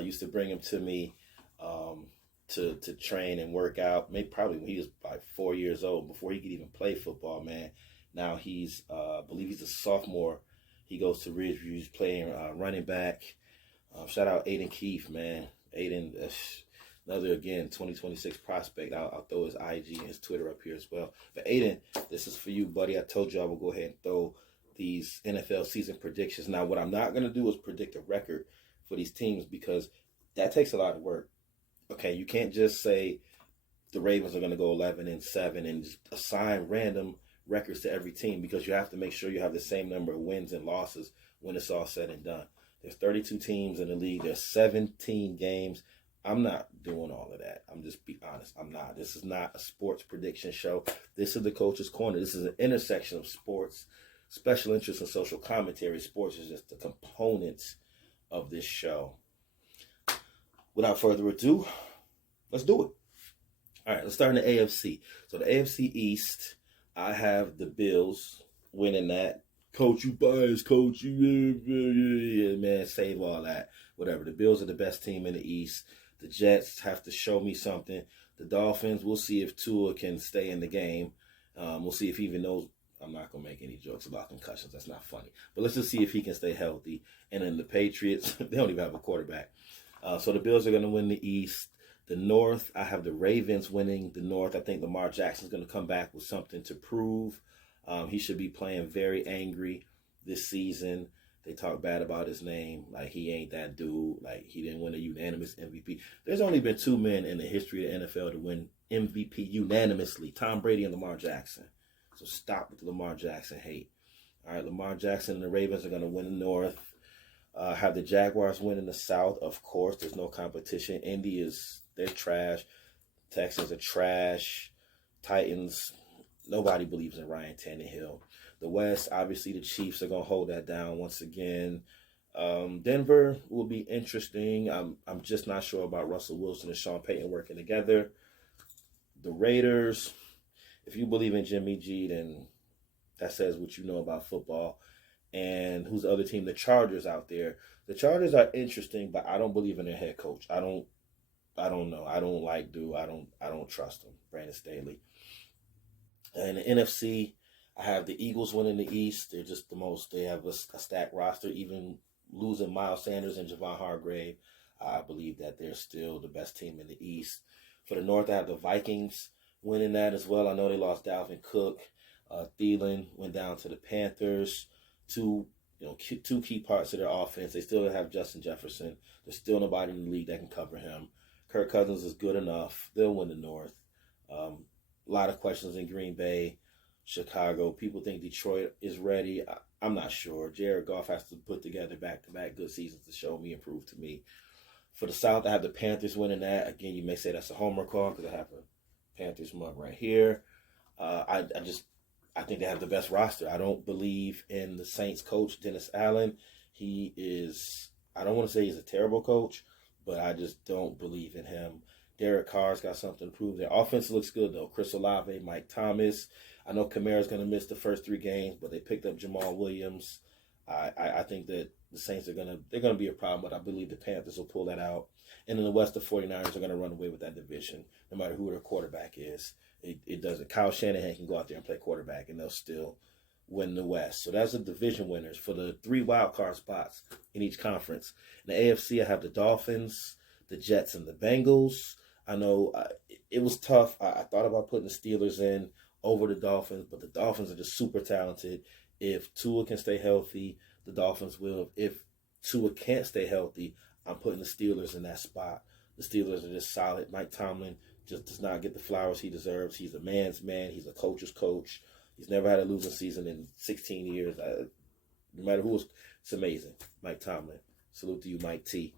used to bring him to me to train and work out. Maybe probably when he was like 4 years old, before he could even play football, man. Now he's, I believe he's a sophomore. He goes to Ridgeview. He's playing running back. Shout out Aiden Keefe, man. Aiden, another, again, 2026 prospect. I'll throw his IG and his Twitter up here as well. But Aiden, this is for you, buddy. I told you I would go ahead and throw these NFL season predictions. Now, what I'm not going to do is predict a record for these teams, because that takes a lot of work. Okay, you can't just say the Ravens are going to go 11-7 and just assign random records to every team, because you have to make sure you have the same number of wins and losses when it's all said and done. There's 32 teams in the league. There's 17 games. I'm not doing all of that. I'm just be honest. I'm not. This is not a sports prediction show. This is the Coach's Corner. This is an intersection of sports, special interest, and social commentary. Sports is just the components of this show. Without further ado, let's do it. All right, let's start in the AFC. So the AFC East, I have the Bills winning that. Coach, you biased, coach. Yeah, man, save all that. Whatever. The Bills are the best team in the East. The Jets have to show me something. The Dolphins, we'll see if Tua can stay in the game. We'll see if he even knows. I'm not going to make any jokes about concussions. That's not funny. But let's just see if he can stay healthy. And then the Patriots, they don't even have a quarterback. So the Bills are going to win the East. The North, I have the Ravens winning the North. I think Lamar Jackson's going to come back with something to prove. He should be playing very angry this season. They talk bad about his name, like he ain't that dude, like he didn't win a unanimous MVP. There's only been two men in the history of the NFL to win MVP unanimously, Tom Brady and Lamar Jackson. So stop with the Lamar Jackson hate. All right, Lamar Jackson and the Ravens are going to win the North. Have the Jaguars win in the South, of course. There's no competition. Indy they're trash. Texans are trash. Titans, nobody believes in Ryan Tannehill. The West, obviously the Chiefs are going to hold that down once again. Denver will be interesting. I'm just not sure about Russell Wilson and Sean Payton working together. The Raiders, if you believe in Jimmy G, then that says what you know about football. And who's the other team? The Chargers out there. The Chargers are interesting, but I don't believe in their head coach. I don't know. I don't like dude. I don't trust him. Brandon Staley. And the NFC, I have the Eagles winning the East. They're just the most. They have a stacked roster. Even losing Miles Sanders and Javon Hargrave, I believe that they're still the best team in the East. For the North, I have the Vikings winning that as well. I know they lost Dalvin Cook. Thielen went down to the Panthers. Two key parts of their offense. They still have Justin Jefferson. There's still nobody in the league that can cover him. Kirk Cousins is good enough. They'll win the North. A lot of questions in Green Bay, Chicago. People think Detroit is ready. I'm not sure. Jared Goff has to put together back-to-back good seasons to show me and prove to me. For the South, I have the Panthers winning that. Again, you may say that's a homer call because I have a Panthers mug right here. I think they have the best roster. I don't believe in the Saints coach, Dennis Allen. He is, I don't want to say he's a terrible coach, but I just don't believe in him. Derek Carr's got something to prove. Their offense looks good, though. Chris Olave, Mike Thomas. I know Kamara's going to miss the first 3 games, but they picked up Jamal Williams. I think that the Saints they're going to be a problem, but I believe the Panthers will pull that out. And in the West, the 49ers are going to run away with that division, no matter who their quarterback is. It doesn't. Kyle Shanahan can go out there and play quarterback, and they'll still win the West. So that's the division winners for the 3 wild card spots in each conference. In the AFC, I have the Dolphins, the Jets, and the Bengals. I know it was tough. I thought about putting the Steelers in over the Dolphins, but the Dolphins are just super talented. If Tua can stay healthy, the Dolphins will. If Tua can't stay healthy, I'm putting the Steelers in that spot. The Steelers are just solid. Mike Tomlin just does not get the flowers he deserves. He's a man's man. He's a coach's coach. He's never had a losing season in 16 years. No matter who, it's amazing. Mike Tomlin. Salute to you, Mike T.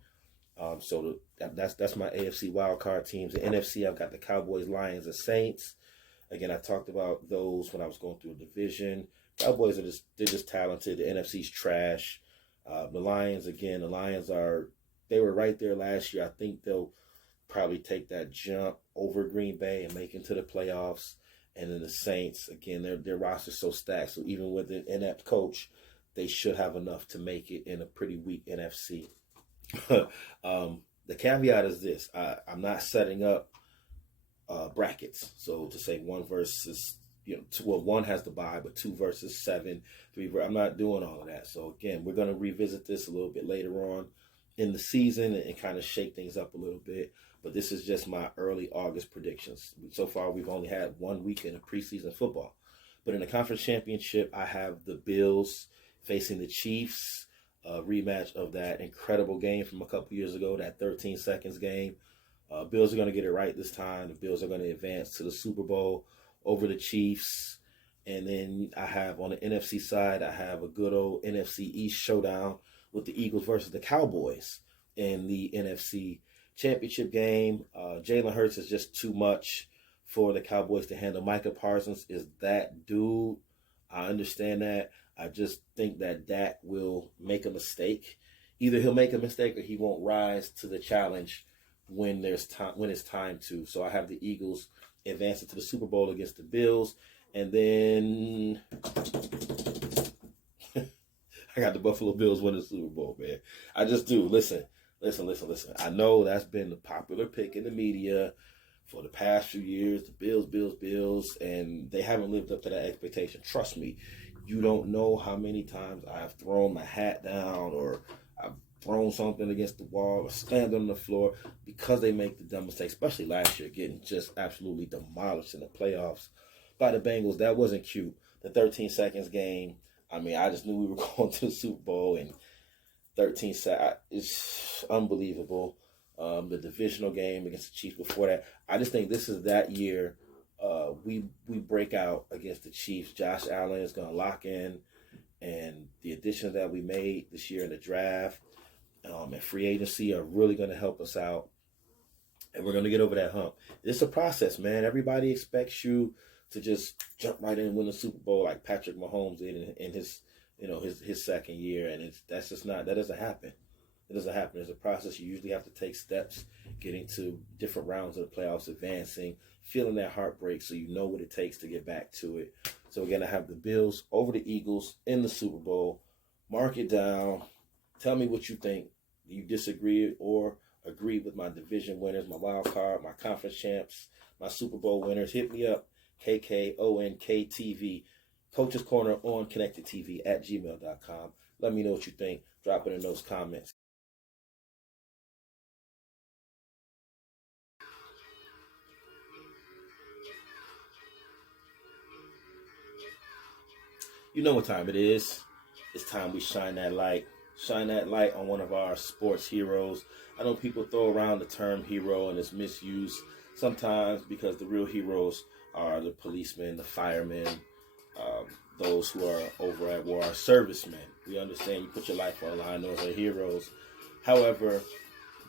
That's my AFC wildcard teams. The NFC, I've got the Cowboys, Lions, and Saints. Again, I talked about those when I was going through a division. Cowboys they're just talented. The NFC's trash. The Lions, again, they were right there last year. I think they'll probably take that jump over Green Bay and make it to the playoffs. And then the Saints, again, their roster's so stacked. So even with an inept coach, they should have enough to make it in a pretty weak NFC. The caveat is this. I'm not setting up brackets. So to say 1 versus, 1 has the bye, but 2 versus 7, 3. I'm not doing all of that. So again, we're going to revisit this a little bit later on in the season and kind of shake things up a little bit. But this is just my early August predictions. So far, we've only had 1 weekend of preseason football. But in the conference championship, I have the Bills facing the Chiefs. A rematch of that incredible game from a couple years ago, that 13 seconds game. Bills are going to get it right this time. The Bills are going to advance to the Super Bowl over the Chiefs. And then I have on the NFC side, I have a good old NFC East showdown with the Eagles versus the Cowboys in the NFC Championship game. Jalen Hurts is just too much for the Cowboys to handle. Micah Parsons is that dude. I understand that. I just think that Dak will make a mistake. Either he'll make a mistake or he won't rise to the challenge when there's time, when it's time to. So I have the Eagles advancing to the Super Bowl against the Bills. And then I got the Buffalo Bills winning the Super Bowl, man. I just do. Listen. I know that's been the popular pick in the media for the past few years, the Bills, and they haven't lived up to that expectation. Trust me, you don't know how many times I've thrown my hat down or I've thrown something against the wall or stand on the floor because they make the dumb mistake, especially last year, getting just absolutely demolished in the playoffs by the Bengals. That wasn't cute. The 13 seconds game, I mean, I just knew we were going to the Super Bowl, and 13 seconds, it's unbelievable. The divisional game against the Chiefs before that, I just think this is that year we break out against the Chiefs. Josh Allen is going to lock in, and the additions that we made this year in the draft and free agency are really going to help us out, and we're going to get over that hump. It's a process, man. Everybody expects you to just jump right in and win the Super Bowl like Patrick Mahomes did in his second year, and that doesn't happen. It doesn't happen. There's a process. You usually have to take steps, getting to different rounds of the playoffs, advancing, feeling that heartbreak so you know what it takes to get back to it. So we're going to have the Bills over the Eagles in the Super Bowl. Mark it down. Tell me what you think. Do you disagree or agree with my division winners, my wild card, my conference champs, my Super Bowl winners? Hit me up, KKONKTV, Coach's Corner on Konnected TV at gmail.com. Let me know what you think. Drop it in those comments. You know what time it is. It's time we shine that light. Shine that light on one of our sports heroes. I know people throw around the term hero and it's misused sometimes because the real heroes are the policemen, the firemen, those who are over at war, are servicemen. We understand you put your life on the line, those are heroes. However,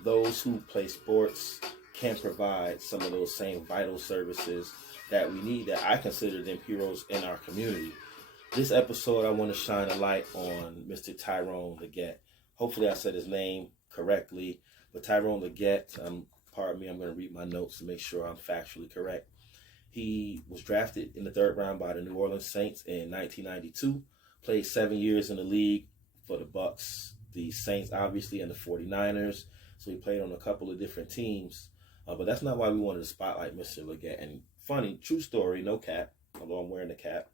those who play sports can provide some of those same vital services that we need, that I consider them heroes in our community. This episode, I want to shine a light on Mr. Tyrone Legette. Hopefully I said his name correctly, but Tyrone Legette, pardon me, I'm going to read my notes to make sure I'm factually correct. He was drafted in the third round by the New Orleans Saints in 1992, played 7 years in the league for the Bucks, the Saints obviously, and the 49ers, so he played on a couple of different teams, but that's not why we wanted to spotlight Mr. Legette. And funny, true story, no cap, although I'm wearing the cap,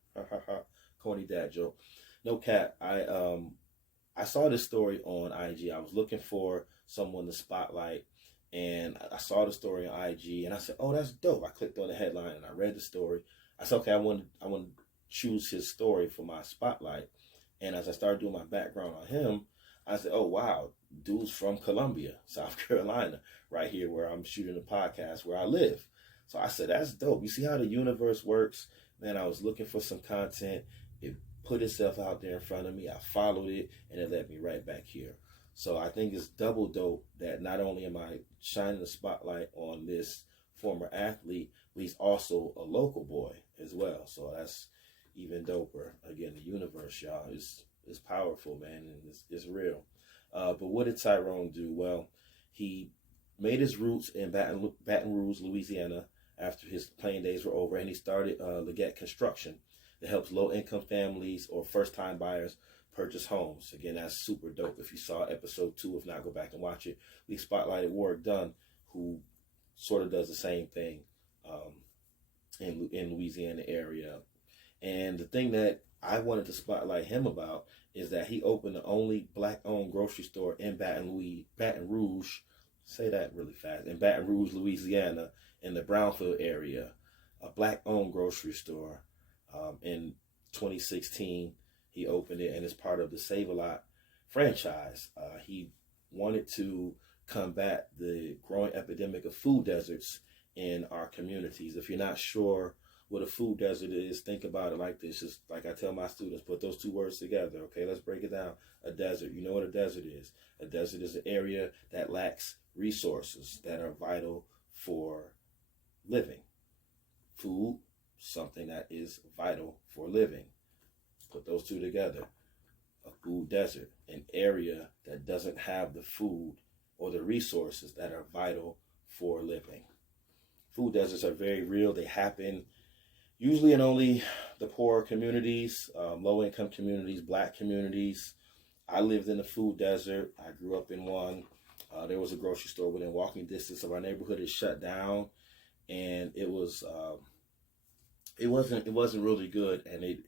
corny dad joke. No cap. I saw this story on IG. I was looking for someone to spotlight, and I saw the story on IG, and I said, "Oh, that's dope." I clicked on the headline and I read the story. I said, "Okay, I want to choose his story for my spotlight." And as I started doing my background on him, I said, "Oh wow, dude's from Columbia, South Carolina, right here where I'm shooting the podcast, where I live." So I said, "That's dope." You see how the universe works? Man, I was looking for some content. It put itself out there in front of me. I followed it, and it led me right back here. So I think it's double dope that not only am I shining the spotlight on this former athlete, but he's also a local boy as well. So that's even doper. Again, the universe, y'all, is powerful, man, and it's real. But what did Tyrone do? Well, he made his roots in Baton Rouge, Louisiana, after his playing days were over, and he started Legette Construction that helps low-income families or first-time buyers purchase homes. Again, that's super dope. If you saw episode 2, if not, go back and watch it. We spotlighted Warwick Dunn, who sort of does the same thing in Louisiana area. And the thing that I wanted to spotlight him about is that he opened the only black-owned grocery store in Baton Rouge, say that really fast, in Baton Rouge, Louisiana, in the Brownfield area, a black-owned grocery store. In 2016, he opened it, and it's part of the Save-A-Lot franchise. He wanted to combat the growing epidemic of food deserts in our communities. If you're not sure what a food desert is, think about it like this. Just like I tell my students, put those two words together. Okay, let's break it down. A desert. You know what a desert is? A desert is an area that lacks resources that are vital for living. Food, something that is vital for living. Put those two together. A food desert, an area that doesn't have the food or the resources that are vital for living. Food deserts are very real. They happen usually in only the poorer communities, low-income communities, black communities. I lived in a food desert. I grew up in one. There was a grocery store within walking distance of our neighborhood. It shut down, and it wasn't really good, and it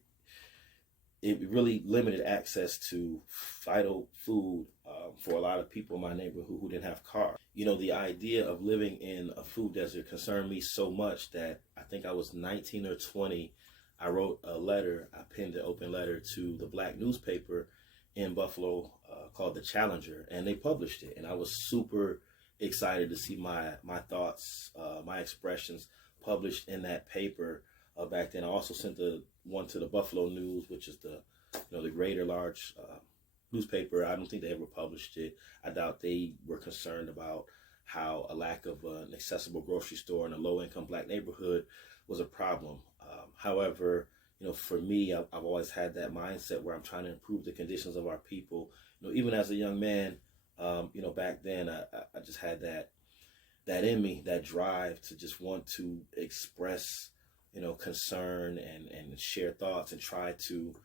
really limited access to vital food for a lot of people in my neighborhood who didn't have cars. You know, the idea of living in a food desert concerned me so much that I think I was 19 or 20. I wrote a letter, I penned an open letter to the black newspaper in Buffalo called The Challenger, and they published it. And I was super excited to see my thoughts, my expressions published in that paper back then. I also sent the one to the Buffalo News, which is the greater large newspaper. I don't think they ever published it. I doubt they were concerned about how a lack of an accessible grocery store in a low-income black neighborhood was a problem. However, for me, I've always had that mindset where I'm trying to improve the conditions of our people. Even as a young man, back then, I just had that in me, that drive to just want to express concern and share thoughts and try to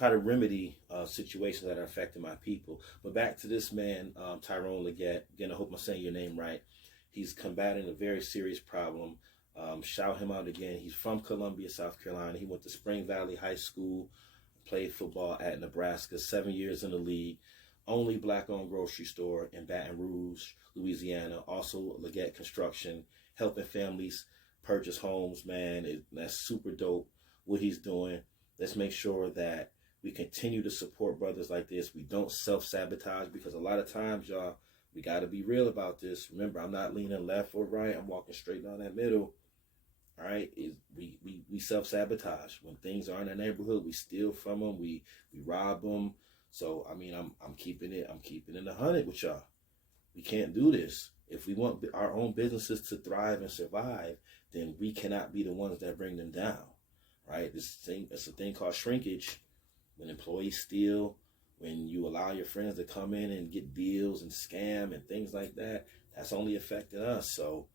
remedy situations that are affecting my people. But back to this man, Tyrone Legette. Again, I hope I'm saying your name right. He's combating a very serious problem. Shout him out again. He's from Columbia, South Carolina. He went to Spring Valley High School, played football at Nebraska, 7 years in the league. Only black-owned grocery store in Baton Rouge, Louisiana. Also Legette Construction, helping families purchase homes, man. That's super dope what he's doing. Let's make sure that we continue to support brothers like this. We don't self-sabotage, because a lot of times, y'all, we got to be real about this. Remember, I'm not leaning left or right. I'm walking straight down that middle. All right, we self-sabotage. When things are in the neighborhood, we steal from them. We rob them. So, I mean, I'm keeping it 100 with y'all. We can't do this. If we want our own businesses to thrive and survive, then we cannot be the ones that bring them down, right? It's a thing called shrinkage. When employees steal, when you allow your friends to come in and get deals and scam and things like that, that's only affecting us. So,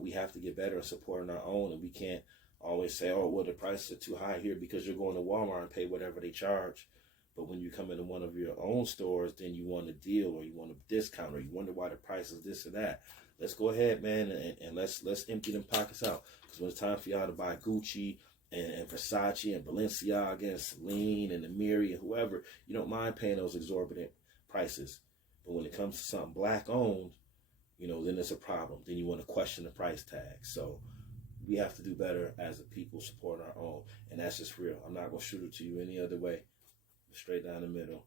we have to get better at supporting our own, and we can't always say, oh, well, the prices are too high here because you're going to Walmart and pay whatever they charge. But when you come into one of your own stores, then you want a deal or you want a discount or you wonder why the price is this or that. Let's go ahead, man, and let's empty them pockets out. Because when it's time for y'all to buy Gucci and Versace and Balenciaga and Celine and Amiri and whoever, you don't mind paying those exorbitant prices. But when it comes to something black-owned, then it's a problem. Then you want to question the price tag. So we have to do better as a people supporting our own. And that's just real. I'm not going to shoot it to you any other way. Straight down the middle.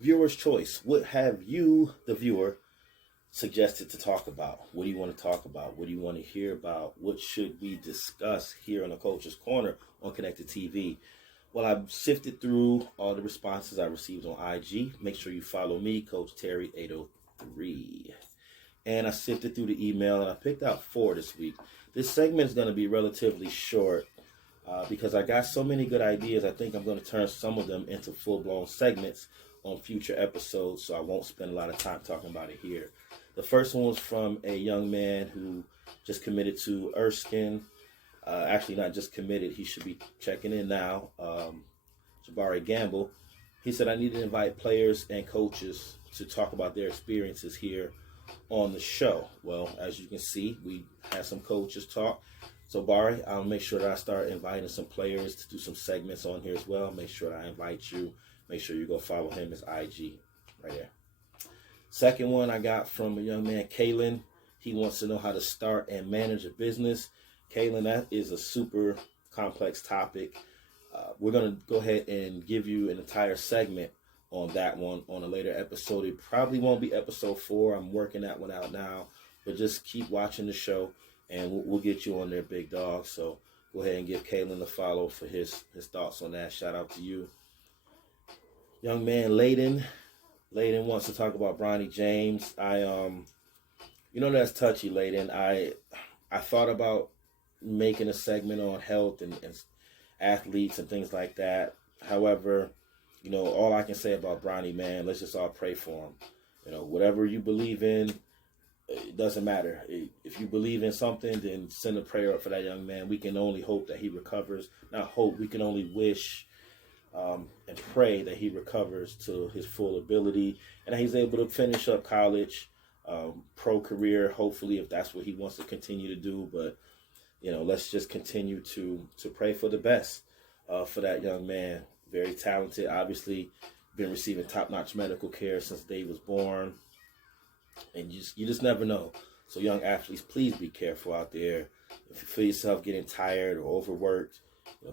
Viewer's choice. What have you, the viewer, suggested to talk about? What do you want to talk about? What do you want to hear about? What should we discuss here on the Coach's Corner on Konnected TV? Well, I've sifted through all the responses I received on IG. Make sure you follow me, Coach Terry 803. And I sifted through the email and I picked out 4 this week. This segment is going to be relatively short because I got so many good ideas. I think I'm going to turn some of them into full-blown segments on future episodes, so I won't spend a lot of time talking about it here. The first one was from a young man who just committed to Erskine. Actually, not just committed. He should be checking in now. Jabari Gamble. He said, I need to invite players and coaches to talk about their experiences here on the show. Well, as you can see, we had some coaches talk. So, Barry, I'll make sure that I start inviting some players to do some segments on here as well. Make sure that I invite you. Make sure you go follow him. His IG right there. Second one I got from a young man, Kalen. He wants to know how to start and manage a business. Kalen, that is a super complex topic. We're going to go ahead and give you an entire segment on that one on a later episode. It probably won't be episode 4. I'm working that one out now. But just keep watching the show, and we'll get you on there, big dog. So go ahead and give Kalen a follow for his thoughts on that. Shout out to you. Young man, Layden. Layden wants to talk about Bronny James. That's touchy, Layden. I thought about making a segment on health and athletes and things like that. However, all I can say about Bronny, man, let's just all pray for him. Whatever you believe in, it doesn't matter. If you believe in something, then send a prayer up for that young man. We can only hope that he recovers. Not hope, we can only wish and pray that he recovers to his full ability and that he's able to finish up college, pro career, hopefully, if that's what he wants to continue to do. But, let's just continue to pray for the best for that young man. Very talented, obviously been receiving top-notch medical care since Dave was born. And you just never know. So young athletes, please be careful out there. If you feel yourself getting tired or overworked,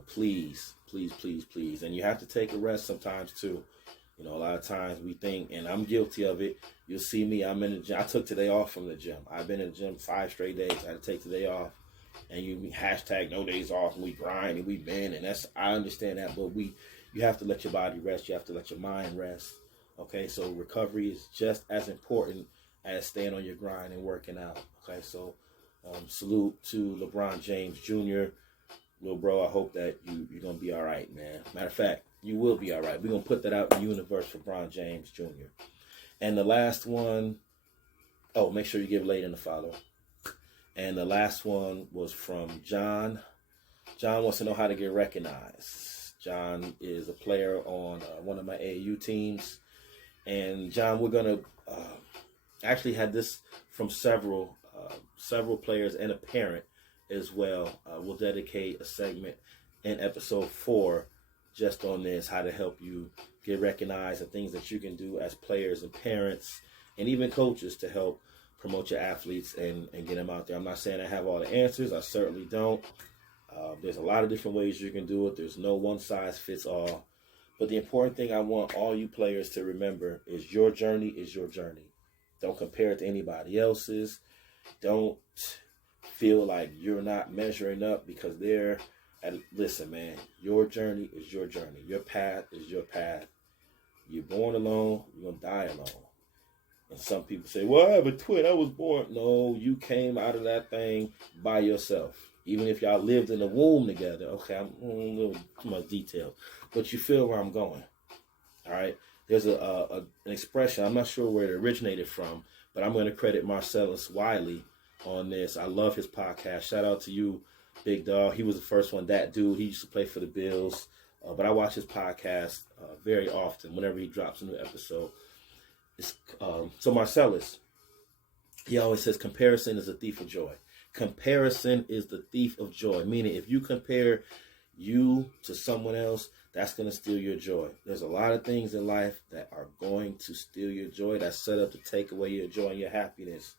please. And you have to take a rest sometimes too. A lot of times we think, and I'm guilty of it. You'll see me, I'm in the gym. I took today off from the gym. I've been in the gym 5 straight days. I had to take today off. And you hashtag no days off, and we grind and we bend, and I understand that, but you have to let your body rest. You have to let your mind rest. Okay, so recovery is just as important as staying on your grind and working out. Okay, so salute to LeBron James Jr. Little bro, I hope that you're going to be all right, man. Matter of fact, you will be all right. We're going to put that out in the universe for LeBron James Jr. And the last one, make sure you give Layden a follow. And the last one was from John. John wants to know how to get recognized. John is a player on one of my AAU teams. And John, we're going to actually had this from several players and a parent as well. We'll dedicate a segment in episode 4 just on this, how to help you get recognized and things that you can do as players and parents and even coaches to help promote your athletes and get them out there. I'm not saying I have all the answers. I certainly don't. There's a lot of different ways you can do it. There's no one size fits all. But the important thing I want all you players to remember is your journey is your journey. Don't compare it to anybody else's. Don't feel like you're not measuring up because listen, man, your journey is your journey. Your path is your path. You're born alone, you're going to die alone. And some people say, well, I have a twin. I was born. No, you came out of that thing by yourself. Even if y'all lived in the womb together. Okay, I'm a little too much detail. But you feel where I'm going. All right? There's an expression. I'm not sure where it originated from, but I'm going to credit Marcellus Wiley on this. I love his podcast. Shout out to you, big dog. He was the first one. That dude, he used to play for the Bills. But I watch his podcast very often whenever he drops a new episode. So Marcellus, he always says comparison is a thief of joy. Comparison is the thief of joy. Meaning if you compare you to someone else, that's going to steal your joy. There's a lot of things in life that are going to steal your joy. That's set up to take away your joy and your happiness.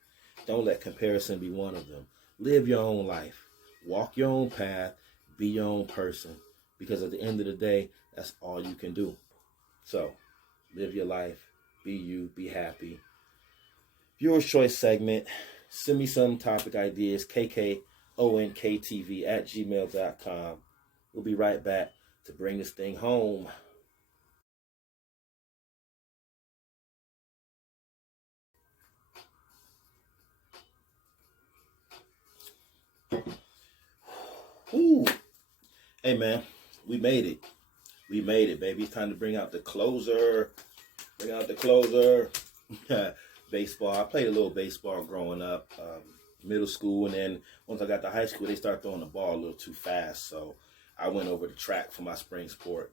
Don't let comparison be one of them. Live your own life. Walk your own path. Be your own person. Because at the end of the day, that's all you can do. So live your life. Be you. Be happy. Viewer's Choice segment. Send me some topic ideas. KKONKTV@gmail.com. We'll be right back to bring this thing home. Ooh. Hey, man, we made it. We made it, baby. It's time to bring out the closer. Bring out the closer. Baseball. I played a little baseball growing up, middle school, and then once I got to high school, they started throwing the ball a little too fast, so I went over the track for my spring sport.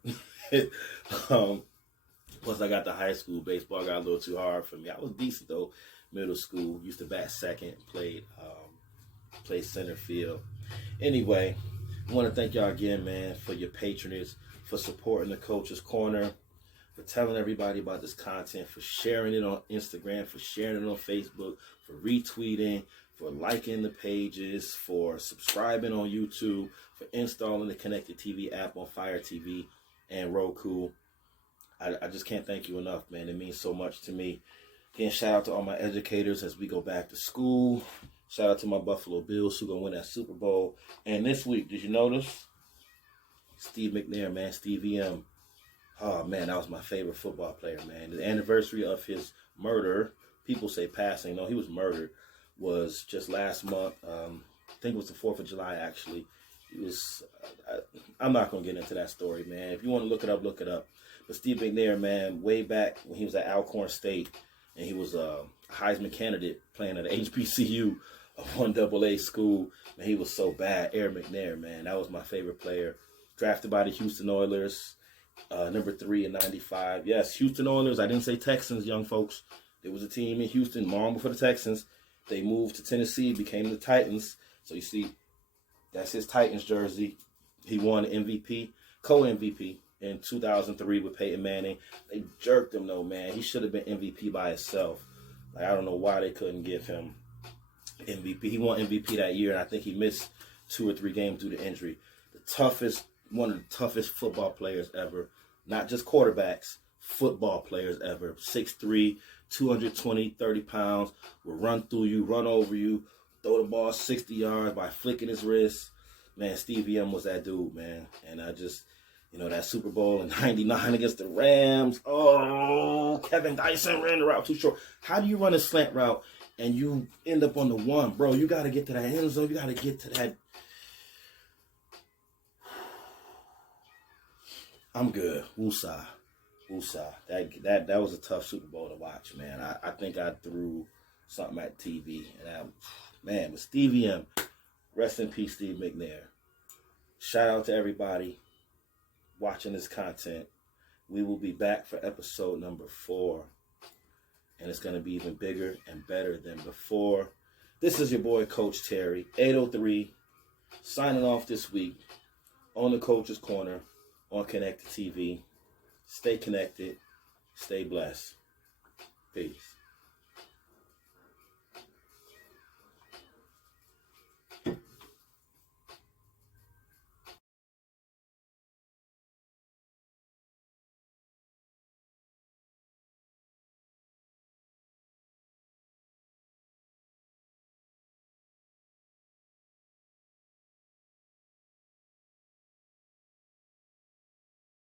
Once I got to high school, baseball got a little too hard for me. I was decent, though. Middle school, used to bat second, played center field. Anyway, I want to thank y'all again, man, for your patronage, for supporting the Coach's Corner, for telling everybody about this content, for sharing it on Instagram, for sharing it on Facebook, for retweeting, for liking the pages, for subscribing on YouTube, for installing the Konnected TV app on Fire TV and Roku. I just can't thank you enough, man. It means so much to me. Again, shout out to all my educators as we go back to school. Shout out to my Buffalo Bills who going to win that Super Bowl. And this week, did you notice? Steve McNair, man, Stevie M. Oh, man, that was my favorite football player, man. The anniversary of his murder, people say passing. No, he was murdered, was just last month. I think it was the 4th of July, actually. He was, I'm not going to get into that story, man. If you want to look it up, look it up. But Steve McNair, man, way back when he was at Alcorn State, and he was a Heisman candidate playing at HBCU, a 1AA school, man, he was so bad. Eric McNair, man, that was my favorite player. Drafted by the Houston Oilers, number 3 in 95. Yes, Houston Oilers. I didn't say Texans, young folks. There was a team in Houston long before the Texans. They moved to Tennessee, became the Titans. So you see, that's his Titans jersey. He won MVP, co-MVP in 2003 with Peyton Manning. They jerked him, though, man. He should have been MVP by himself. Like, I don't know why they couldn't give him MVP. He won MVP that year, and I think he missed 2 or 3 games due to injury. One of the toughest football players ever. Not just quarterbacks, football players ever. 6'3", 220, 30 pounds, will run through you, run over you, throw the ball 60 yards by flicking his wrist. Man, Stevie M was that dude, man. And I just, that Super Bowl in 99 against the Rams. Oh, Kevin Dyson ran the route too short. How do you run a slant route and you end up on the 1? Bro, you got to get to that end zone. You got to get to that. I'm good. Woosah. That was a tough Super Bowl to watch, man. I think I threw something at TV. And but Stevie M, rest in peace, Steve McNair. Shout out to everybody watching this content. We will be back for episode number 4. And it's going to be even bigger and better than before. This is your boy, Coach Terry, 803, signing off this week on the Coach's Corner on Konnected TV. Stay connected. Stay blessed.